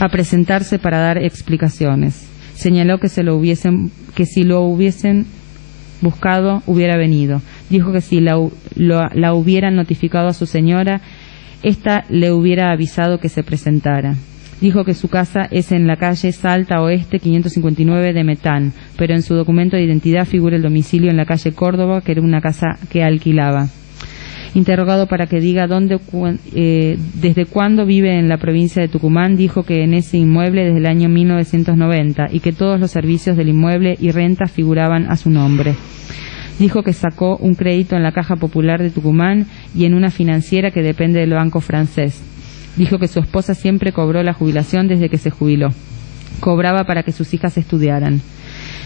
a presentarse para dar explicaciones. Señaló que si lo hubiesen buscado hubiera venido. Dijo que si la hubieran notificado a su señora, ésta le hubiera avisado que se presentara. Dijo que su casa es en la calle Salta Oeste 559 de Metán, pero en su documento de identidad figura el domicilio en la calle Córdoba, que era una casa que alquilaba. Interrogado para que diga desde cuándo vive en la provincia de Tucumán, dijo que en ese inmueble desde el año 1990 y que todos los servicios del inmueble y rentas figuraban a su nombre. Dijo que sacó un crédito en la Caja Popular de Tucumán y en una financiera que depende del Banco Francés. Dijo que su esposa siempre cobró la jubilación desde que se jubiló. Cobraba para que sus hijas estudiaran.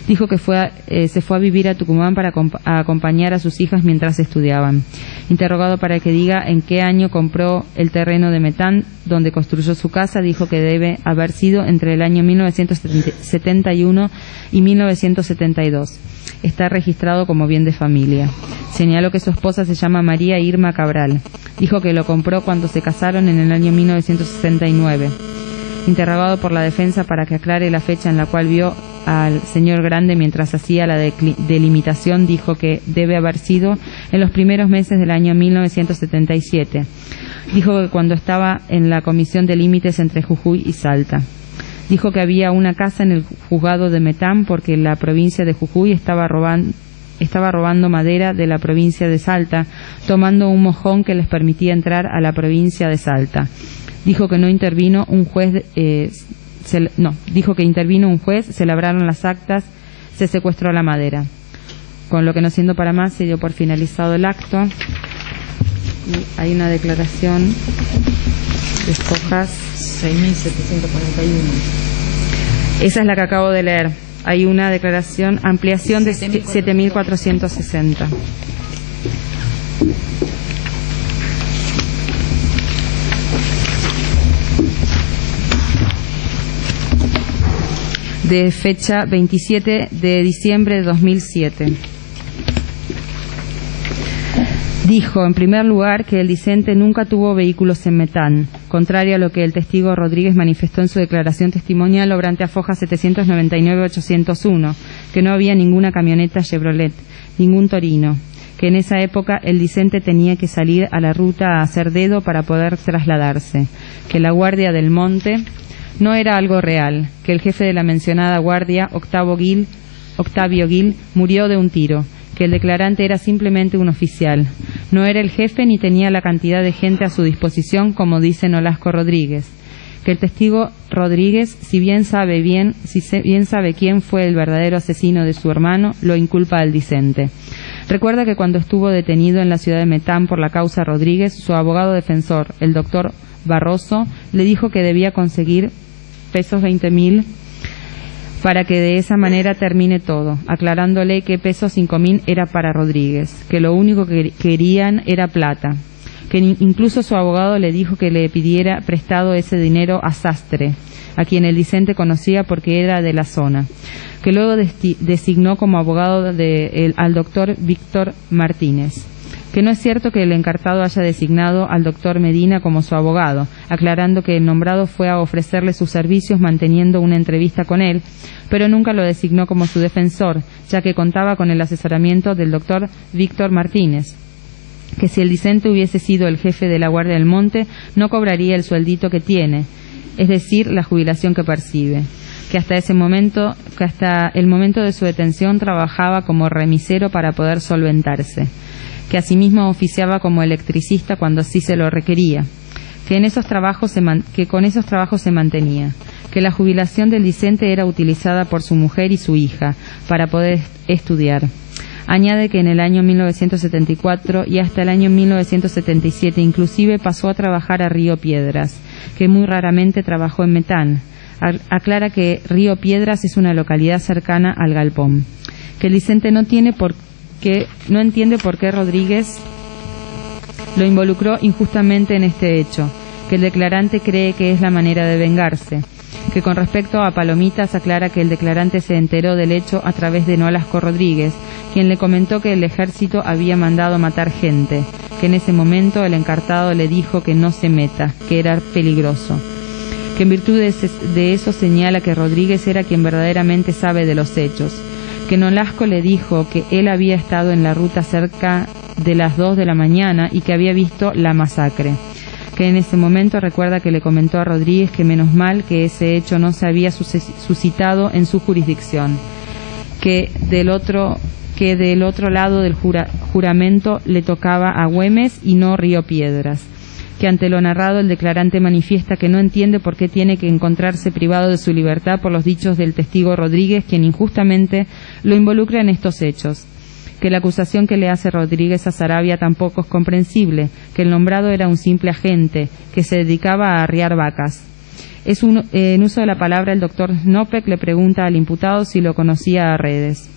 Dijo que se fue a vivir a Tucumán para acompañar a sus hijas mientras estudiaban. Interrogado para que diga en qué año compró el terreno de Metán donde construyó su casa, dijo que debe haber sido entre el año 1971 y 1972. Está registrado como bien de familia. Señaló que su esposa se llama María Irma Cabral. Dijo que lo compró cuando se casaron en el año 1969. Interrogado por la defensa para que aclare la fecha en la cual vio al señor Grande mientras hacía la delimitación, dijo que debe haber sido en los primeros meses del año 1977. Dijo que cuando estaba en la comisión de límites entre Jujuy y Salta. Dijo que había una casa en el juzgado de Metán porque la provincia de Jujuy estaba robando madera de la provincia de Salta, tomando un mojón que les permitía entrar a la provincia de Salta. Dijo que no intervino un juez, dijo que intervino un juez, se labraron las actas, se secuestró la madera. con lo que no siendo para más se dio por finalizado el acto. Y hay una declaración de hojas 6.741. Esa es la que acabo de leer. Hay una declaración, ampliación de 7.460. De fecha 27 de diciembre de 2007. Dijo, en primer lugar, que el discente nunca tuvo vehículos en Metán, contrario a lo que el testigo Rodríguez manifestó en su declaración testimonial obrante a foja 799-801, que no había ninguna camioneta Chevrolet, ningún Torino, que en esa época el discente tenía que salir a la ruta a hacer dedo para poder trasladarse, que la guardia del monte no era algo real, que el jefe de la mencionada guardia, Octavio Gil, murió de un tiro, que el declarante era simplemente un oficial, no era el jefe ni tenía la cantidad de gente a su disposición como dice Nolasco Rodríguez, que el testigo Rodríguez, si bien sabe quién fue el verdadero asesino de su hermano, lo inculpa al discente. Recuerda que cuando estuvo detenido en la ciudad de Metán por la causa Rodríguez, su abogado defensor, el doctor Barroso, le dijo que debía conseguir pesos 20.000 para que de esa manera termine todo, aclarándole que pesos 5.000 era para Rodríguez, que lo único que querían era plata, que incluso su abogado le dijo que le pidiera prestado ese dinero a Sastre, a quien el discente conocía porque era de la zona, que luego designó como abogado al doctor Víctor Martínez. Que no es cierto que el encartado haya designado al doctor Medina como su abogado, aclarando que el nombrado fue a ofrecerle sus servicios manteniendo una entrevista con él, pero nunca lo designó como su defensor, ya que contaba con el asesoramiento del doctor Víctor Martínez. Que si el discente hubiese sido el jefe de la Guardia del Monte, no cobraría el sueldito que tiene, es decir, la jubilación que percibe. Que hasta el momento de su detención trabajaba como remisero para poder solventarse, que asimismo oficiaba como electricista cuando así se lo requería, que con esos trabajos se mantenía, que la jubilación del discente era utilizada por su mujer y su hija para poder estudiar. Añade que en el año 1974 y hasta el año 1977 inclusive pasó a trabajar a Río Piedras, que muy raramente trabajó en Metán. Aclara que Río Piedras es una localidad cercana al Galpón, que el discente no entiende por qué Rodríguez lo involucró injustamente en este hecho, que el declarante cree que es la manera de vengarse, que con respecto a Palomitas aclara que el declarante se enteró del hecho a través de Nolasco Rodríguez, quien le comentó que el ejército había mandado matar gente, que en ese momento el encartado le dijo que no se meta, que era peligroso, que en virtud de eso señala que Rodríguez era quien verdaderamente sabe de los hechos, que Nolasco le dijo que él había estado en la ruta cerca de las 2 de la mañana y que había visto la masacre, que en ese momento recuerda que le comentó a Rodríguez que menos mal que ese hecho no se había suscitado en su jurisdicción, que del otro lado del juramento le tocaba a Güemes y no Río Piedras, que ante lo narrado el declarante manifiesta que no entiende por qué tiene que encontrarse privado de su libertad por los dichos del testigo Rodríguez, quien injustamente lo involucra en estos hechos, que la acusación que le hace Rodríguez a Saravia tampoco es comprensible, que el nombrado era un simple agente, que se dedicaba a arriar vacas. En uso de la palabra, el doctor Snopek le pregunta al imputado si lo conocía a Redes.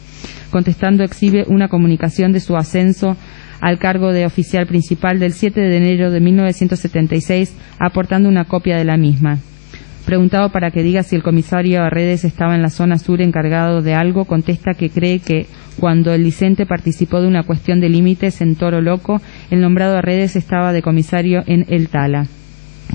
Contestando, exhibe una comunicación de su ascenso al cargo de oficial principal del 7 de enero de 1976, aportando una copia de la misma. Preguntado para que diga si el comisario Redes estaba en la zona sur encargado de algo, contesta que cree que cuando el discente participó de una cuestión de límites en Toro Loco, el nombrado Redes estaba de comisario en El Tala,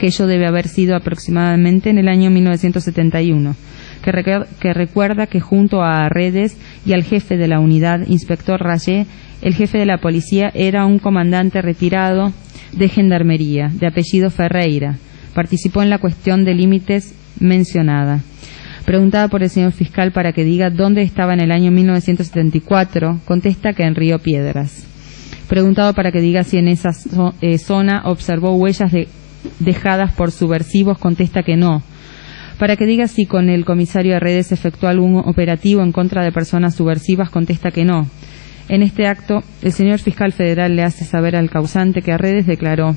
que ello debe haber sido aproximadamente en el año 1971. Que recuerda que junto a Redes y al jefe de la unidad, inspector Rayé, el jefe de la policía era un comandante retirado de gendarmería, de apellido Ferreira. Participó en la cuestión de límites mencionada. Preguntada por el señor fiscal para que diga dónde estaba en el año 1974, contesta que en Río Piedras. Preguntado para que diga si en esa zona observó huellas dejadas por subversivos, contesta que no. Para que diga si con el comisario Redes efectuó algún operativo en contra de personas subversivas, contesta que no. En este acto, el señor fiscal federal le hace saber al causante que Arredes declaró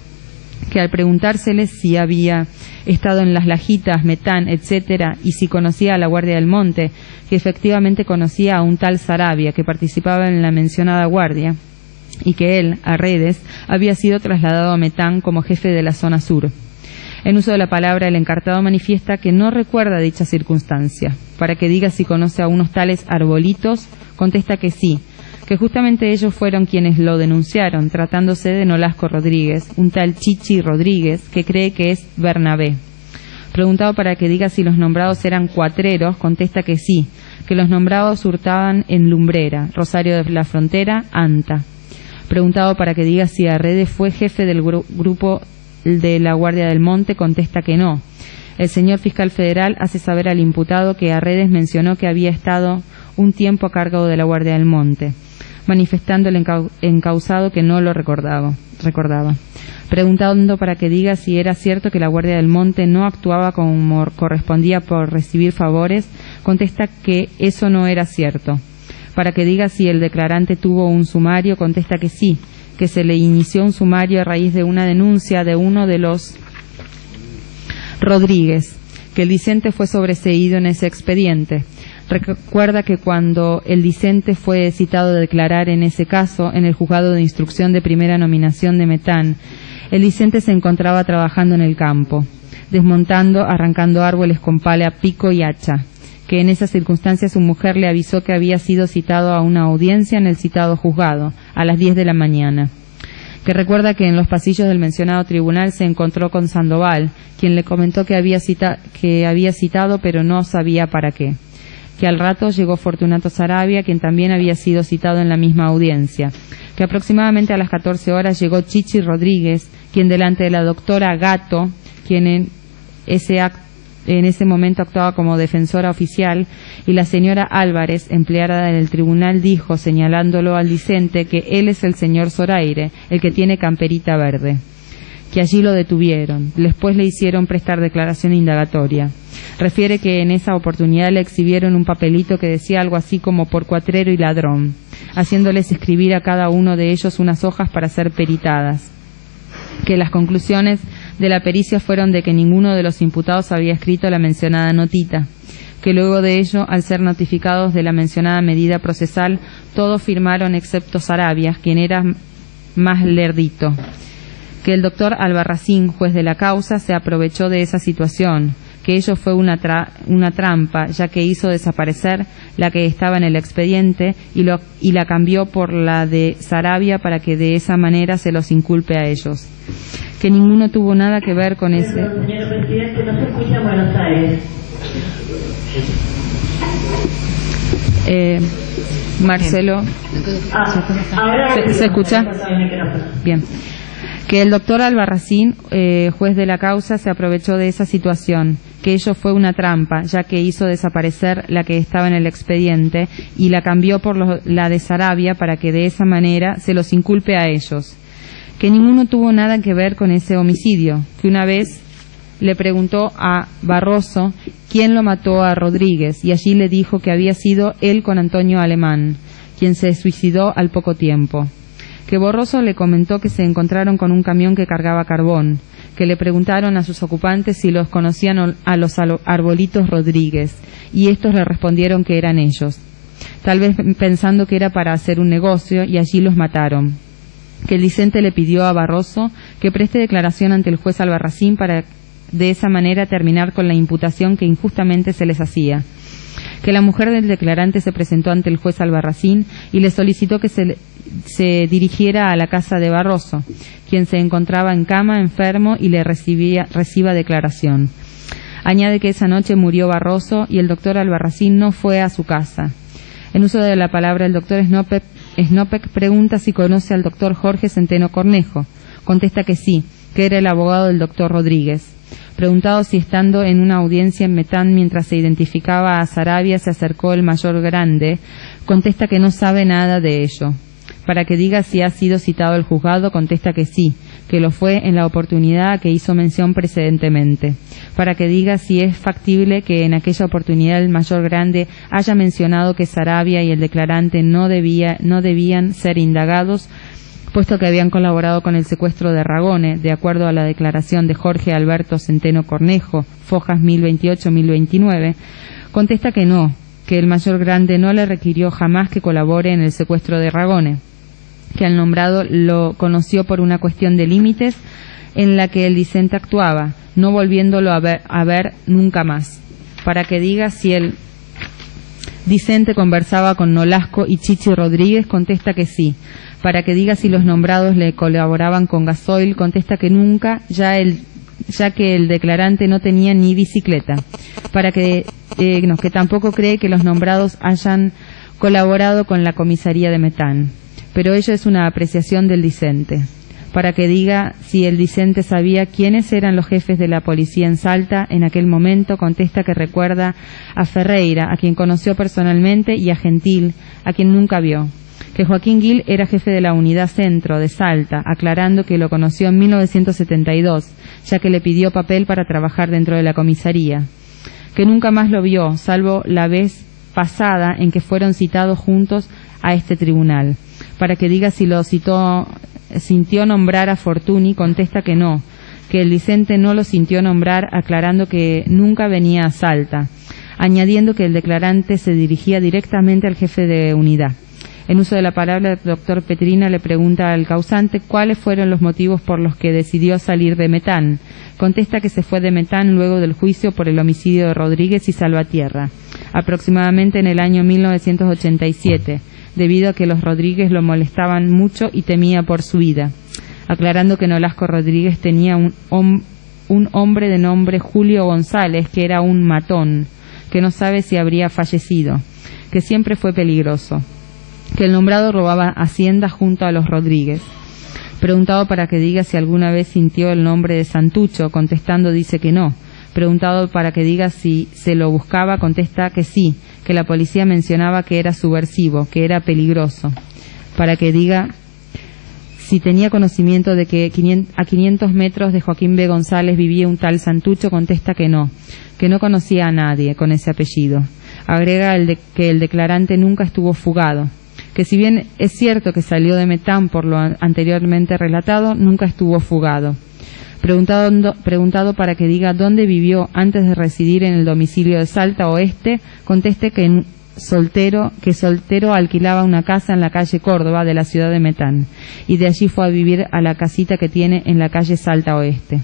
que al preguntársele si había estado en las Lajitas, Metán, etcétera, y si conocía a la Guardia del Monte, que efectivamente conocía a un tal Sarabia que participaba en la mencionada guardia, y que él, Arredes, había sido trasladado a Metán como jefe de la zona sur. En uso de la palabra, el encartado manifiesta que no recuerda dicha circunstancia. Para que diga si conoce a unos tales arbolitos, contesta que sí, que justamente ellos fueron quienes lo denunciaron, tratándose de Nolasco Rodríguez, un tal Chichi Rodríguez, que cree que es Bernabé. Preguntado para que diga si los nombrados eran cuatreros, contesta que sí, que los nombrados hurtaban en Lumbrera, Rosario de la Frontera, Anta. Preguntado para que diga si Arredes fue jefe del grupo de la Guardia del Monte, contesta que no. El señor fiscal federal hace saber al imputado que Arredes mencionó que había estado un tiempo a cargo de la Guardia del Monte, manifestando el encausado que no lo recordaba. Preguntando para que diga si era cierto que la Guardia del Monte no actuaba como correspondía por recibir favores, contesta que eso no era cierto. Para que diga si el declarante tuvo un sumario, contesta que sí, que se le inició un sumario a raíz de una denuncia de uno de los Rodríguez, que el discente fue sobreseído en ese expediente. Recuerda que cuando el discente fue citado a declarar en ese caso en el juzgado de instrucción de primera nominación de Metán, el discente se encontraba trabajando en el campo, desmontando, arrancando árboles con pala, pico y hacha, que en esas circunstancias su mujer le avisó que había sido citado a una audiencia en el citado juzgado, a las 10 de la mañana. Que recuerda que en los pasillos del mencionado tribunal se encontró con Sandoval, quien le comentó que había citado pero no sabía para qué. Que al rato llegó Fortunato Sarabia, quien también había sido citado en la misma audiencia. Que aproximadamente a las 14 horas llegó Chichi Rodríguez, quien delante de la doctora Gato, quien en ese momento actuaba como defensora oficial, y la señora Álvarez, empleada del tribunal, dijo, señalándolo al discente, que él es el señor Zoraire, el que tiene camperita verde. Que allí lo detuvieron. Después le hicieron prestar declaración indagatoria. Refiere que en esa oportunidad le exhibieron un papelito que decía algo así como por cuatrero y ladrón, haciéndoles escribir a cada uno de ellos unas hojas para ser peritadas. Que las conclusiones de la pericia fueron de que ninguno de los imputados había escrito la mencionada notita. Que luego de ello, al ser notificados de la mencionada medida procesal, todos firmaron excepto Sarabia, quien era más lerdito. Que el doctor Albarracín, juez de la causa, se aprovechó de esa situación, que ello fue una trampa, ya que hizo desaparecer la que estaba en el expediente y la cambió por la de Sarabia para que de esa manera se los inculpe a ellos. Que ninguno tuvo nada que ver con ese... Señor presidente, no se escucha en Buenos Aires. Marcelo, ¿se escucha? Bien. Que el doctor Albarracín, juez de la causa, se aprovechó de esa situación, que ello fue una trampa, ya que hizo desaparecer la que estaba en el expediente y la cambió por la de Sarabia para que de esa manera se los inculpe a ellos. Que ninguno tuvo nada que ver con ese homicidio, que una vez le preguntó a Barroso quién lo mató a Rodríguez y allí le dijo que había sido él con Antonio Alemán, quien se suicidó al poco tiempo. Que Barroso le comentó que se encontraron con un camión que cargaba carbón, que le preguntaron a sus ocupantes si los conocían a los arbolitos Rodríguez, y estos le respondieron que eran ellos, tal vez pensando que era para hacer un negocio, y allí los mataron. Que el discente le pidió a Barroso que preste declaración ante el juez Albarracín para de esa manera terminar con la imputación que injustamente se les hacía. Que la mujer del declarante se presentó ante el juez Albarracín y le solicitó que se dirigiera a la casa de Barroso, quien se encontraba en cama, enfermo, y le reciba declaración. Añade que esa noche murió Barroso y el doctor Albarracín no fue a su casa. En uso de la palabra, el doctor Snopek pregunta si conoce al doctor Jorge Centeno Cornejo. Contesta que sí, que era el abogado del doctor Rodríguez. Preguntado si estando en una audiencia en Metán mientras se identificaba a Sarabia se acercó el mayor Grande, contesta que no sabe nada de ello. Para que diga si ha sido citado al juzgado, contesta que sí, que lo fue en la oportunidad a que hizo mención precedentemente, para que diga si es factible que en aquella oportunidad el mayor grande haya mencionado que Saravia y el declarante no debían ser indagados, puesto que habían colaborado con el secuestro de Ragone, de acuerdo a la declaración de Jorge Alberto Centeno Cornejo, Fojas 1028-1029, contesta que no, que el mayor grande no le requirió jamás que colabore en el secuestro de Ragone, que al nombrado lo conoció por una cuestión de límites en la que el dicente actuaba, no volviéndolo a ver nunca más, para que diga si el dicente conversaba con Nolasco y Chichi Rodríguez, contesta que sí, para que diga si los nombrados le colaboraban con gasoil, contesta que nunca, ya que el declarante no tenía ni bicicleta, para que que tampoco cree que los nombrados hayan colaborado con la comisaría de Metán, pero ello es una apreciación del dicente, para que diga si el dicente sabía quiénes eran los jefes de la policía en Salta en aquel momento, contesta que recuerda a Ferreira, a quien conoció personalmente, y a Gentil, a quien nunca vio, que Joaquín Gil era jefe de la unidad centro de Salta, aclarando que lo conoció en 1972, ya que le pidió papel para trabajar dentro de la comisaría, que nunca más lo vio, salvo la vez pasada en que fueron citados juntos a este tribunal, para que diga si lo sintió nombrar a Fortuny, contesta que no, que el dicente no lo sintió nombrar, aclarando que nunca venía a Salta, añadiendo que el declarante se dirigía directamente al jefe de unidad. En uso de la palabra, el doctor Petrina le pregunta al causante cuáles fueron los motivos por los que decidió salir de Metán. Contesta que se fue de Metán luego del juicio por el homicidio de Rodríguez y Salvatierra, aproximadamente en el año 1987, debido a que los Rodríguez lo molestaban mucho y temía por su vida, aclarando que Nolasco Rodríguez tenía un hombre de nombre Julio González, que era un matón, que no sabe si habría fallecido, que siempre fue peligroso, que el nombrado robaba hacienda junto a los Rodríguez. Preguntado para que diga si alguna vez sintió el nombre de Santucho, contestando dice que no. Preguntado para que diga si se lo buscaba, contesta que sí, que la policía mencionaba que era subversivo, que era peligroso. Para que diga si tenía conocimiento de que a 500 metros de Joaquín B. González vivía un tal Santucho, contesta que no conocía a nadie con ese apellido. Agrega que el declarante nunca estuvo fugado, que si bien es cierto que salió de Metán por lo anteriormente relatado, nunca estuvo fugado. Preguntado para que diga dónde vivió antes de residir en el domicilio de Salta Oeste, conteste que soltero alquilaba una casa en la calle Córdoba de la ciudad de Metán, y de allí fue a vivir a la casita que tiene en la calle Salta Oeste.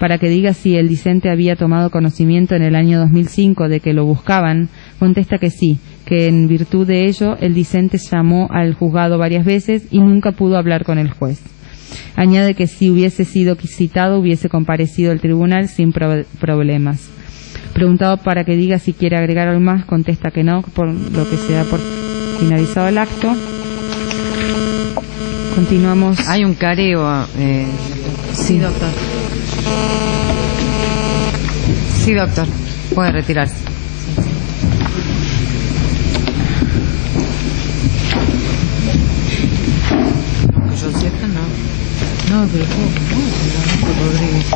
Para que diga si el dicente había tomado conocimiento en el año 2005 de que lo buscaban, contesta que sí, que en virtud de ello el dicente llamó al juzgado varias veces y nunca pudo hablar con el juez. Añade que si hubiese sido citado hubiese comparecido al tribunal sin problemas. Preguntado para que diga si quiere agregar algo más, contesta que no, por lo que se da por finalizado el acto. Continuamos. Hay un careo. Sí, doctor. Sí, doctor. Puede retirarse. No, que yo sepa, no. No, pero ¿cómo? Rodríguez.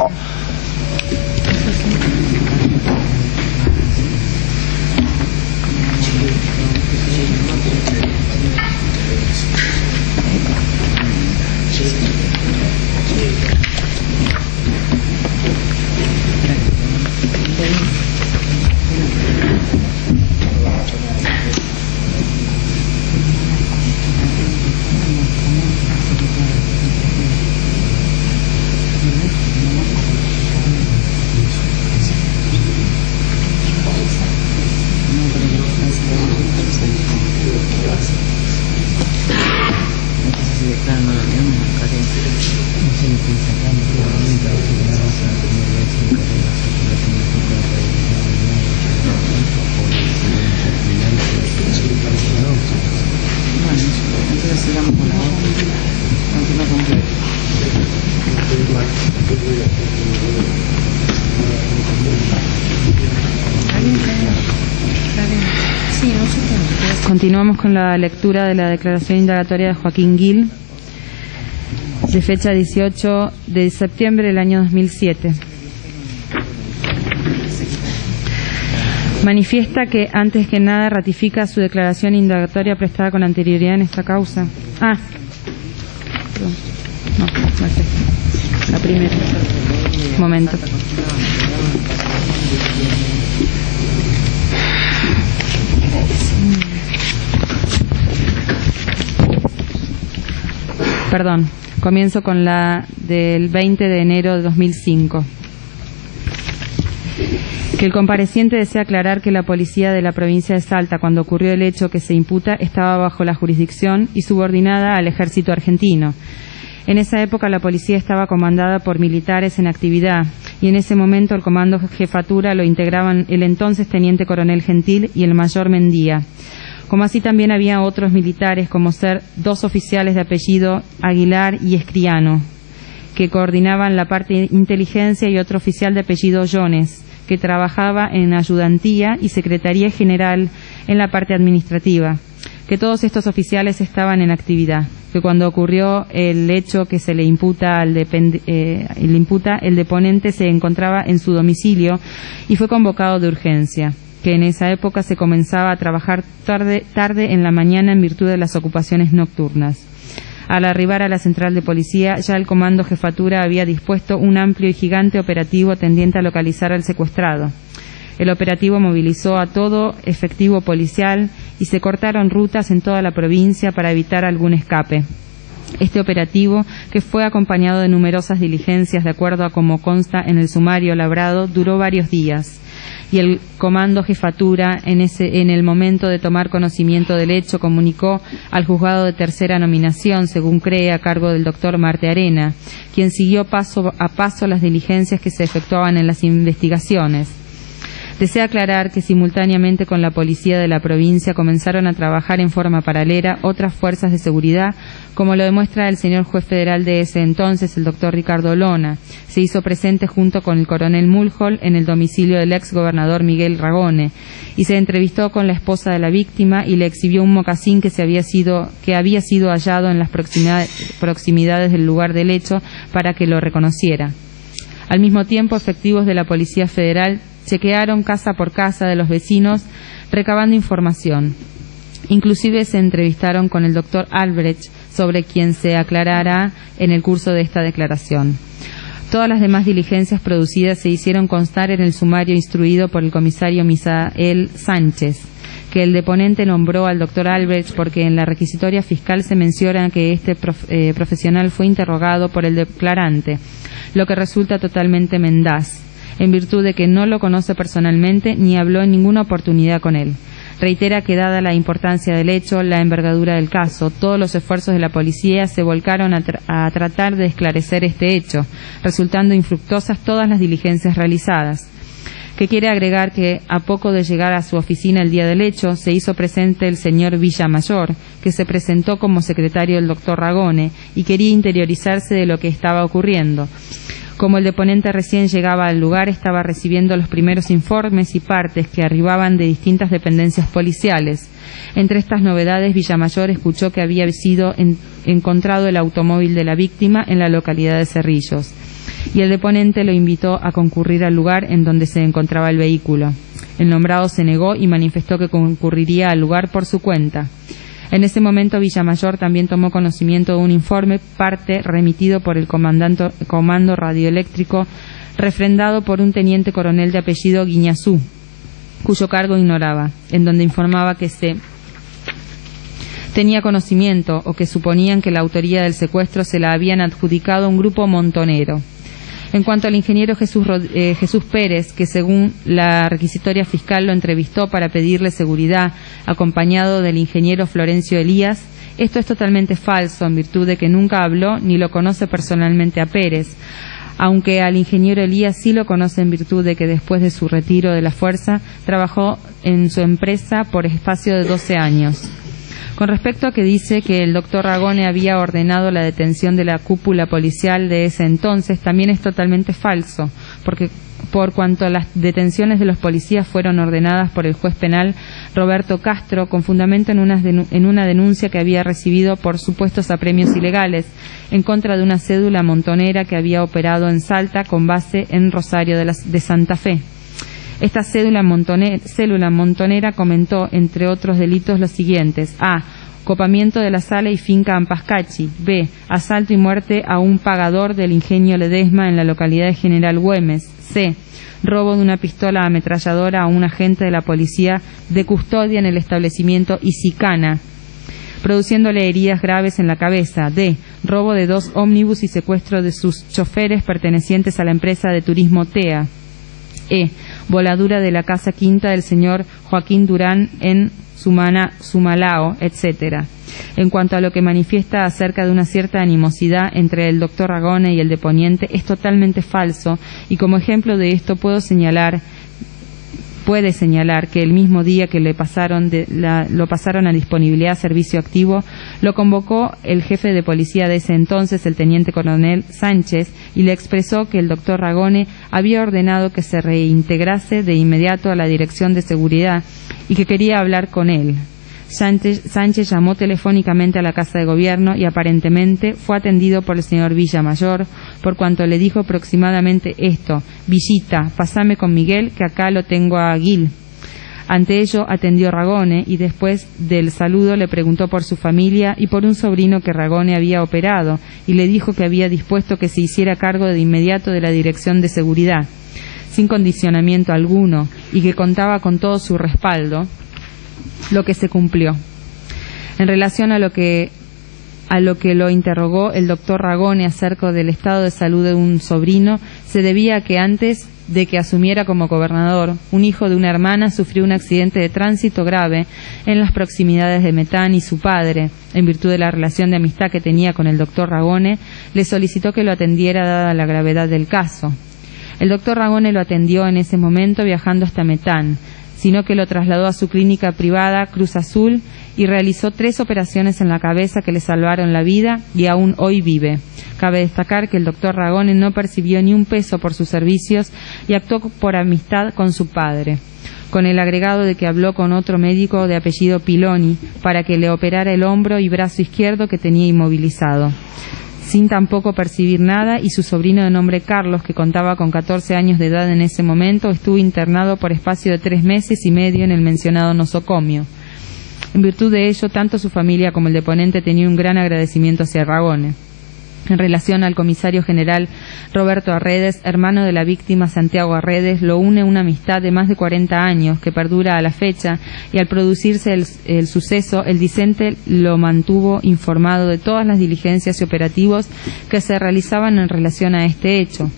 Continuamos con la lectura de la declaración indagatoria de Joaquín Gil. de fecha 18 de septiembre del año 2007. Manifiesta que, antes que nada, ratifica su declaración indagatoria prestada con anterioridad en esta causa. Perdón. No es esta. La primera. Momento. Perdón, comienzo con la del 20 de enero de 2005. Que el compareciente desea aclarar que la policía de la provincia de Salta, cuando ocurrió el hecho que se imputa, estaba bajo la jurisdicción y subordinada al ejército argentino. En esa época la policía estaba comandada por militares en actividad y en ese momento el comando jefatura lo integraban el entonces teniente coronel Gentil y el mayor Mendía. Como así también había otros militares, como ser 2 oficiales de apellido Aguilar y Escriano, que coordinaban la parte de inteligencia, y otro oficial de apellido Jones, que trabajaba en ayudantía y secretaría general en la parte administrativa, que todos estos oficiales estaban en actividad, que cuando ocurrió el hecho que se le imputa el deponente se encontraba en su domicilio y fue convocado de urgencia, que en esa época se comenzaba a trabajar tarde en la mañana en virtud de las ocupaciones nocturnas. Al arribar a la central de policía, ya el comando jefatura había dispuesto un amplio y gigante operativo tendiente a localizar al secuestrado. El operativo movilizó a todo efectivo policial y se cortaron rutas en toda la provincia para evitar algún escape. Este operativo, que fue acompañado de numerosas diligencias de acuerdo a como consta en el sumario labrado, duró varios días. Y el comando jefatura, en el momento de tomar conocimiento del hecho, comunicó al juzgado de tercera nominación, según cree, a cargo del doctor Marte Arena, quien siguió paso a paso las diligencias que se efectuaban en las investigaciones. Desea aclarar que simultáneamente con la policía de la provincia comenzaron a trabajar en forma paralela otras fuerzas de seguridad, como lo demuestra el señor juez federal de ese entonces, el doctor Ricardo Lona. Se hizo presente junto con el coronel Mulhall en el domicilio del ex gobernador Miguel Ragone y se entrevistó con la esposa de la víctima y le exhibió un mocasín que había sido hallado en las proximidades del lugar del hecho para que lo reconociera. Al mismo tiempo, efectivos de la Policía Federal chequearon casa por casa de los vecinos recabando información. Inclusive se entrevistaron con el doctor Albrecht, sobre quien se aclarará en el curso de esta declaración. Todas las demás diligencias producidas se hicieron constar en el sumario instruido por el comisario Misael Sánchez, que el deponente nombró al doctor Albrecht porque en la requisitoria fiscal se menciona que este profesional fue interrogado por el declarante, lo que resulta totalmente mendaz, en virtud de que no lo conoce personalmente ni habló en ninguna oportunidad con él. Reitera que, dada la importancia del hecho, la envergadura del caso, todos los esfuerzos de la policía se volcaron a tratar de esclarecer este hecho, resultando infructuosas todas las diligencias realizadas. Que quiere agregar que, a poco de llegar a su oficina el día del hecho, se hizo presente el señor Villamayor, que se presentó como secretario del doctor Ragone y quería interiorizarse de lo que estaba ocurriendo. Como el deponente recién llegaba al lugar, estaba recibiendo los primeros informes y partes que arribaban de distintas dependencias policiales. Entre estas novedades, Villamayor escuchó que había sido encontrado el automóvil de la víctima en la localidad de Cerrillos, y el deponente lo invitó a concurrir al lugar en donde se encontraba el vehículo. El nombrado se negó y manifestó que concurriría al lugar por su cuenta. En ese momento Villamayor también tomó conocimiento de un informe, parte remitido por el comando radioeléctrico, refrendado por un teniente coronel de apellido Guiñazú, cuyo cargo ignoraba, en donde informaba que se tenía conocimiento o que suponían que la autoría del secuestro se la habían adjudicado a un grupo montonero. En cuanto al ingeniero Jesús Pérez, que según la requisitoria fiscal lo entrevistó para pedirle seguridad, acompañado del ingeniero Florencio Elías, esto es totalmente falso, en virtud de que nunca habló ni lo conoce personalmente a Pérez, aunque al ingeniero Elías sí lo conoce en virtud de que después de su retiro de la fuerza trabajó en su empresa por espacio de 12 años. Con respecto a que dice que el doctor Ragone había ordenado la detención de la cúpula policial de ese entonces, también es totalmente falso, por cuanto las detenciones de los policías fueron ordenadas por el juez penal Roberto Castro con fundamento en una denuncia que había recibido por supuestos apremios ilegales en contra de una cédula montonera que había operado en Salta con base en Rosario de Santa Fe. Esta célula montonera comentó, entre otros delitos, los siguientes: A. Copamiento de la sala y finca Ampascachi. B. Asalto y muerte a un pagador del ingenio Ledesma en la localidad de General Güemes. C. Robo de una pistola ametralladora a un agente de la policía de custodia en el establecimiento Isicana, produciéndole heridas graves en la cabeza. D. Robo de 2 ómnibus y secuestro de sus choferes pertenecientes a la empresa de turismo TEA. E. Voladura de la casa quinta del señor Joaquín Durán en Sumalao, etc. En cuanto a lo que manifiesta acerca de una cierta animosidad entre el doctor Ragone y el deponiente, es totalmente falso, y como ejemplo de esto puede señalar que el mismo día que lo pasaron a disponibilidad servicio activo, lo convocó el jefe de policía de ese entonces, el teniente coronel Sánchez, y le expresó que el doctor Ragone había ordenado que se reintegrase de inmediato a la dirección de seguridad y que quería hablar con él. Sánchez llamó telefónicamente a la Casa de Gobierno y aparentemente fue atendido por el señor Villamayor, por cuanto le dijo aproximadamente esto: Villita, pasame con Miguel, que acá lo tengo a Aguil. Ante ello atendió Ragone y después del saludo le preguntó por su familia y por un sobrino que Ragone había operado, y le dijo que había dispuesto que se hiciera cargo de inmediato de la dirección de seguridad, sin condicionamiento alguno, y que contaba con todo su respaldo, lo que se cumplió. En relación a lo que lo interrogó el doctor Ragone acerca del estado de salud de un sobrino, se debía a que antes de que asumiera como gobernador, un hijo de una hermana sufrió un accidente de tránsito grave en las proximidades de Metán, y su padre, en virtud de la relación de amistad que tenía con el doctor Ragone, le solicitó que lo atendiera dada la gravedad del caso. El doctor Ragone lo atendió en ese momento viajando hasta Metán, sino que lo trasladó a su clínica privada Cruz Azul y realizó 3 operaciones en la cabeza que le salvaron la vida y aún hoy vive. Cabe destacar que el doctor Ragone no percibió ni un peso por sus servicios y actuó por amistad con su padre, con el agregado de que habló con otro médico de apellido Piloni para que le operara el hombro y brazo izquierdo que tenía inmovilizado, sin tampoco percibir nada, y su sobrino de nombre Carlos, que contaba con 14 años de edad en ese momento, estuvo internado por espacio de 3 meses y medio en el mencionado nosocomio. En virtud de ello, tanto su familia como el deponente tenían un gran agradecimiento hacia Ragone. En relación al comisario general Roberto Arredes, hermano de la víctima Santiago Arredes, lo une una amistad de más de 40 años que perdura a la fecha, y al producirse el suceso, el discente lo mantuvo informado de todas las diligencias y operativos que se realizaban en relación a este hecho,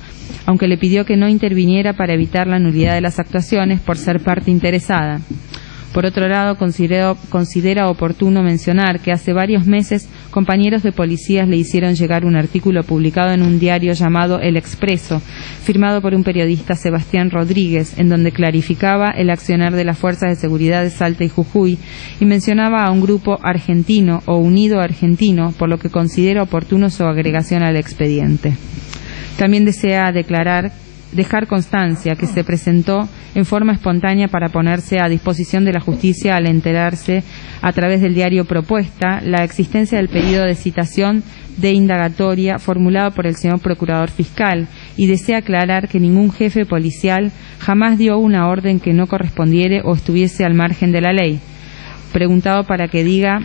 aunque le pidió que no interviniera para evitar la nulidad de las actuaciones por ser parte interesada. Por otro lado, considera oportuno mencionar que hace varios meses compañeros de policías le hicieron llegar un artículo publicado en un diario llamado El Expreso, firmado por un periodista, Sebastián Rodríguez, en donde clarificaba el accionar de las fuerzas de seguridad de Salta y Jujuy y mencionaba a un grupo argentino o unido argentino, por lo que considera oportuno su agregación al expediente. También desea dejar constancia que se presentó en forma espontánea para ponerse a disposición de la justicia al enterarse a través del diario Propuesta la existencia del pedido de citación de indagatoria formulado por el señor Procurador Fiscal, y desea aclarar que ningún jefe policial jamás dio una orden que no correspondiere o estuviese al margen de la ley. Preguntado para que diga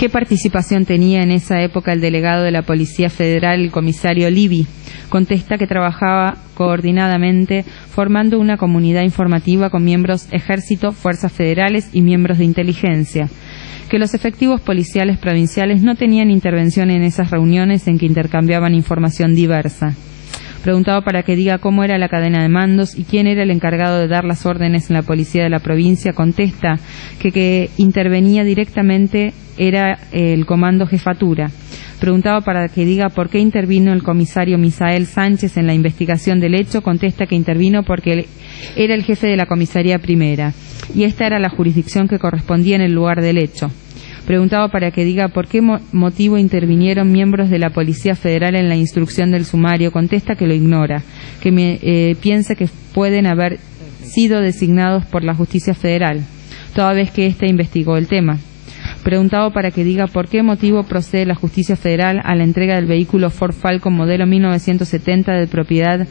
qué participación tenía en esa época el delegado de la Policía Federal, el comisario Livi, contesta que trabajaba coordinadamente formando una comunidad informativa con miembros Ejército, Fuerzas Federales y miembros de inteligencia, que los efectivos policiales provinciales no tenían intervención en esas reuniones en que intercambiaban información diversa. Preguntado para que diga cómo era la cadena de mandos y quién era el encargado de dar las órdenes en la policía de la provincia, contesta que intervenía directamente era el Comando Jefatura. Preguntado para que diga por qué intervino el comisario Misael Sánchez en la investigación del hecho, contesta que intervino porque él era el jefe de la comisaría primera y esta era la jurisdicción que correspondía en el lugar del hecho. Preguntado para que diga por qué motivo intervinieron miembros de la Policía Federal en la instrucción del sumario, contesta que lo ignora, que piensa que pueden haber sido designados por la Justicia Federal, toda vez que ésta investigó el tema. Preguntado para que diga por qué motivo procede la Justicia Federal a la entrega del vehículo Ford Falcon modelo 1970 de propiedad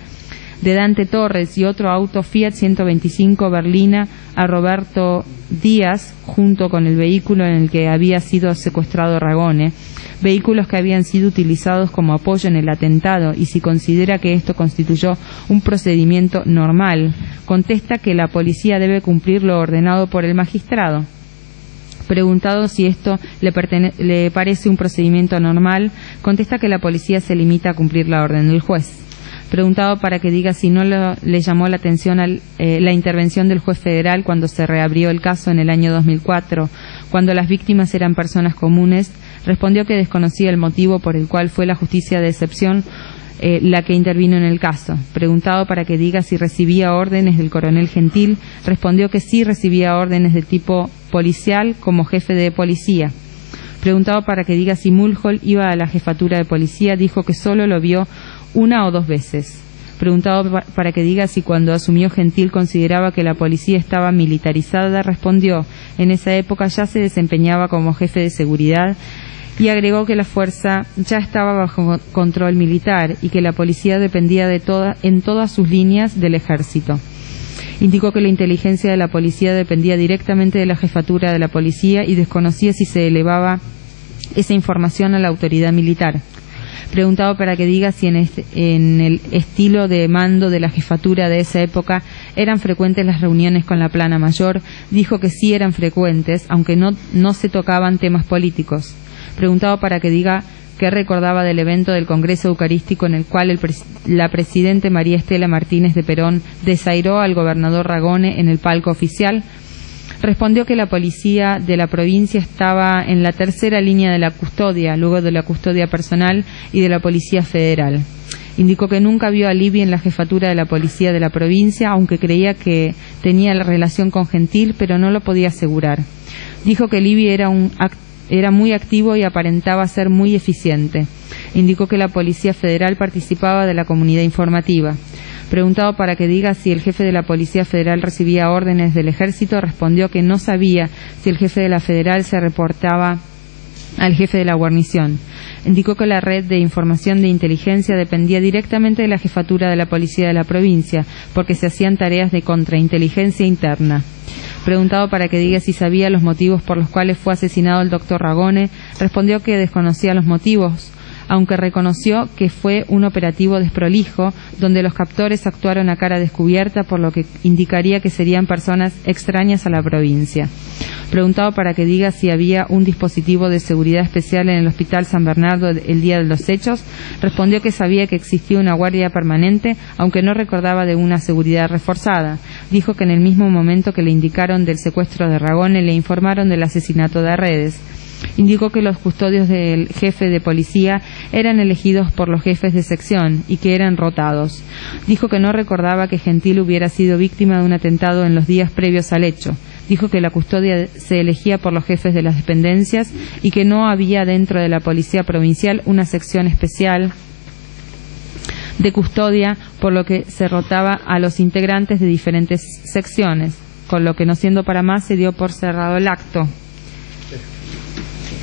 de Dante Torres y otro auto Fiat 125 berlina a Roberto Díaz, junto con el vehículo en el que había sido secuestrado Ragone, vehículos que habían sido utilizados como apoyo en el atentado, y si considera que esto constituyó un procedimiento normal. Contesta que la policía debe cumplir lo ordenado por el magistrado. Preguntado si esto le parece un procedimiento normal, contesta que la policía se limita a cumplir la orden del juez. Preguntado para que diga si no le llamó la atención la intervención del juez federal cuando se reabrió el caso en el año 2004, cuando las víctimas eran personas comunes, respondió que desconocía el motivo por el cual fue la justicia de excepción la que intervino en el caso. Preguntado para que diga si recibía órdenes del coronel Gentil, respondió que sí recibía órdenes de tipo policial como jefe de policía. Preguntado para que diga si Mulhall iba a la jefatura de policía, dijo que solo lo vio una o dos veces. Preguntado para que diga si cuando asumió Gentil consideraba que la policía estaba militarizada, respondió: en esa época ya se desempeñaba como jefe de seguridad, y agregó que la fuerza ya estaba bajo control militar y que la policía dependía en todas sus líneas del ejército. Indicó que la inteligencia de la policía dependía directamente de la jefatura de la policía y desconocía si se elevaba esa información a la autoridad militar. Preguntado para que diga si en el estilo de mando de la jefatura de esa época eran frecuentes las reuniones con la plana mayor, dijo que sí eran frecuentes, aunque no se tocaban temas políticos. Preguntado para que diga qué recordaba del evento del Congreso Eucarístico en el cual la presidente María Estela Martínez de Perón desairó al gobernador Ragone en el palco oficial, respondió que la policía de la provincia estaba en la tercera línea de la custodia, luego de la custodia personal y de la Policía Federal. Indicó que nunca vio a Libby en la jefatura de la policía de la provincia, aunque creía que tenía la relación con Gentil, pero no lo podía asegurar. Dijo que Libby era muy activo y aparentaba ser muy eficiente. Indicó que la Policía Federal participaba de la comunidad informativa. Preguntado para que diga si el jefe de la Policía Federal recibía órdenes del Ejército, respondió que no sabía si el jefe de la Federal se reportaba al jefe de la guarnición. Indicó que la red de información de inteligencia dependía directamente de la jefatura de la Policía de la provincia, porque se hacían tareas de contrainteligencia interna. Preguntado para que diga si sabía los motivos por los cuales fue asesinado el doctor Ragone, respondió que desconocía los motivos, aunque reconoció que fue un operativo desprolijo, donde los captores actuaron a cara descubierta, por lo que indicaría que serían personas extrañas a la provincia. Preguntado para que diga si había un dispositivo de seguridad especial en el Hospital San Bernardo el día de los hechos, respondió que sabía que existía una guardia permanente, aunque no recordaba de una seguridad reforzada. Dijo que en el mismo momento que le indicaron del secuestro de Ragone, le informaron del asesinato de Redes. Indicó que los custodios del jefe de policía eran elegidos por los jefes de sección y que eran rotados. Dijo que no recordaba que Gentil hubiera sido víctima de un atentado en los días previos al hecho. Dijo que la custodia se elegía por los jefes de las dependencias y que no había dentro de la policía provincial una sección especial de custodia, por lo que se rotaba a los integrantes de diferentes secciones, con lo que, no siendo para más, se dio por cerrado el acto.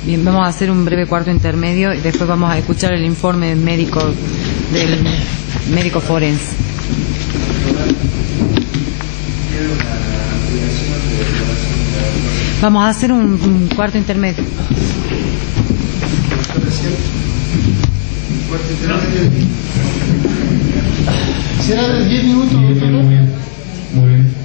Bien, vamos a hacer un breve cuarto intermedio y después vamos a escuchar el informe médico del médico forense. Vamos a hacer un cuarto intermedio. ¿Será de 10 minutos? Muy bien.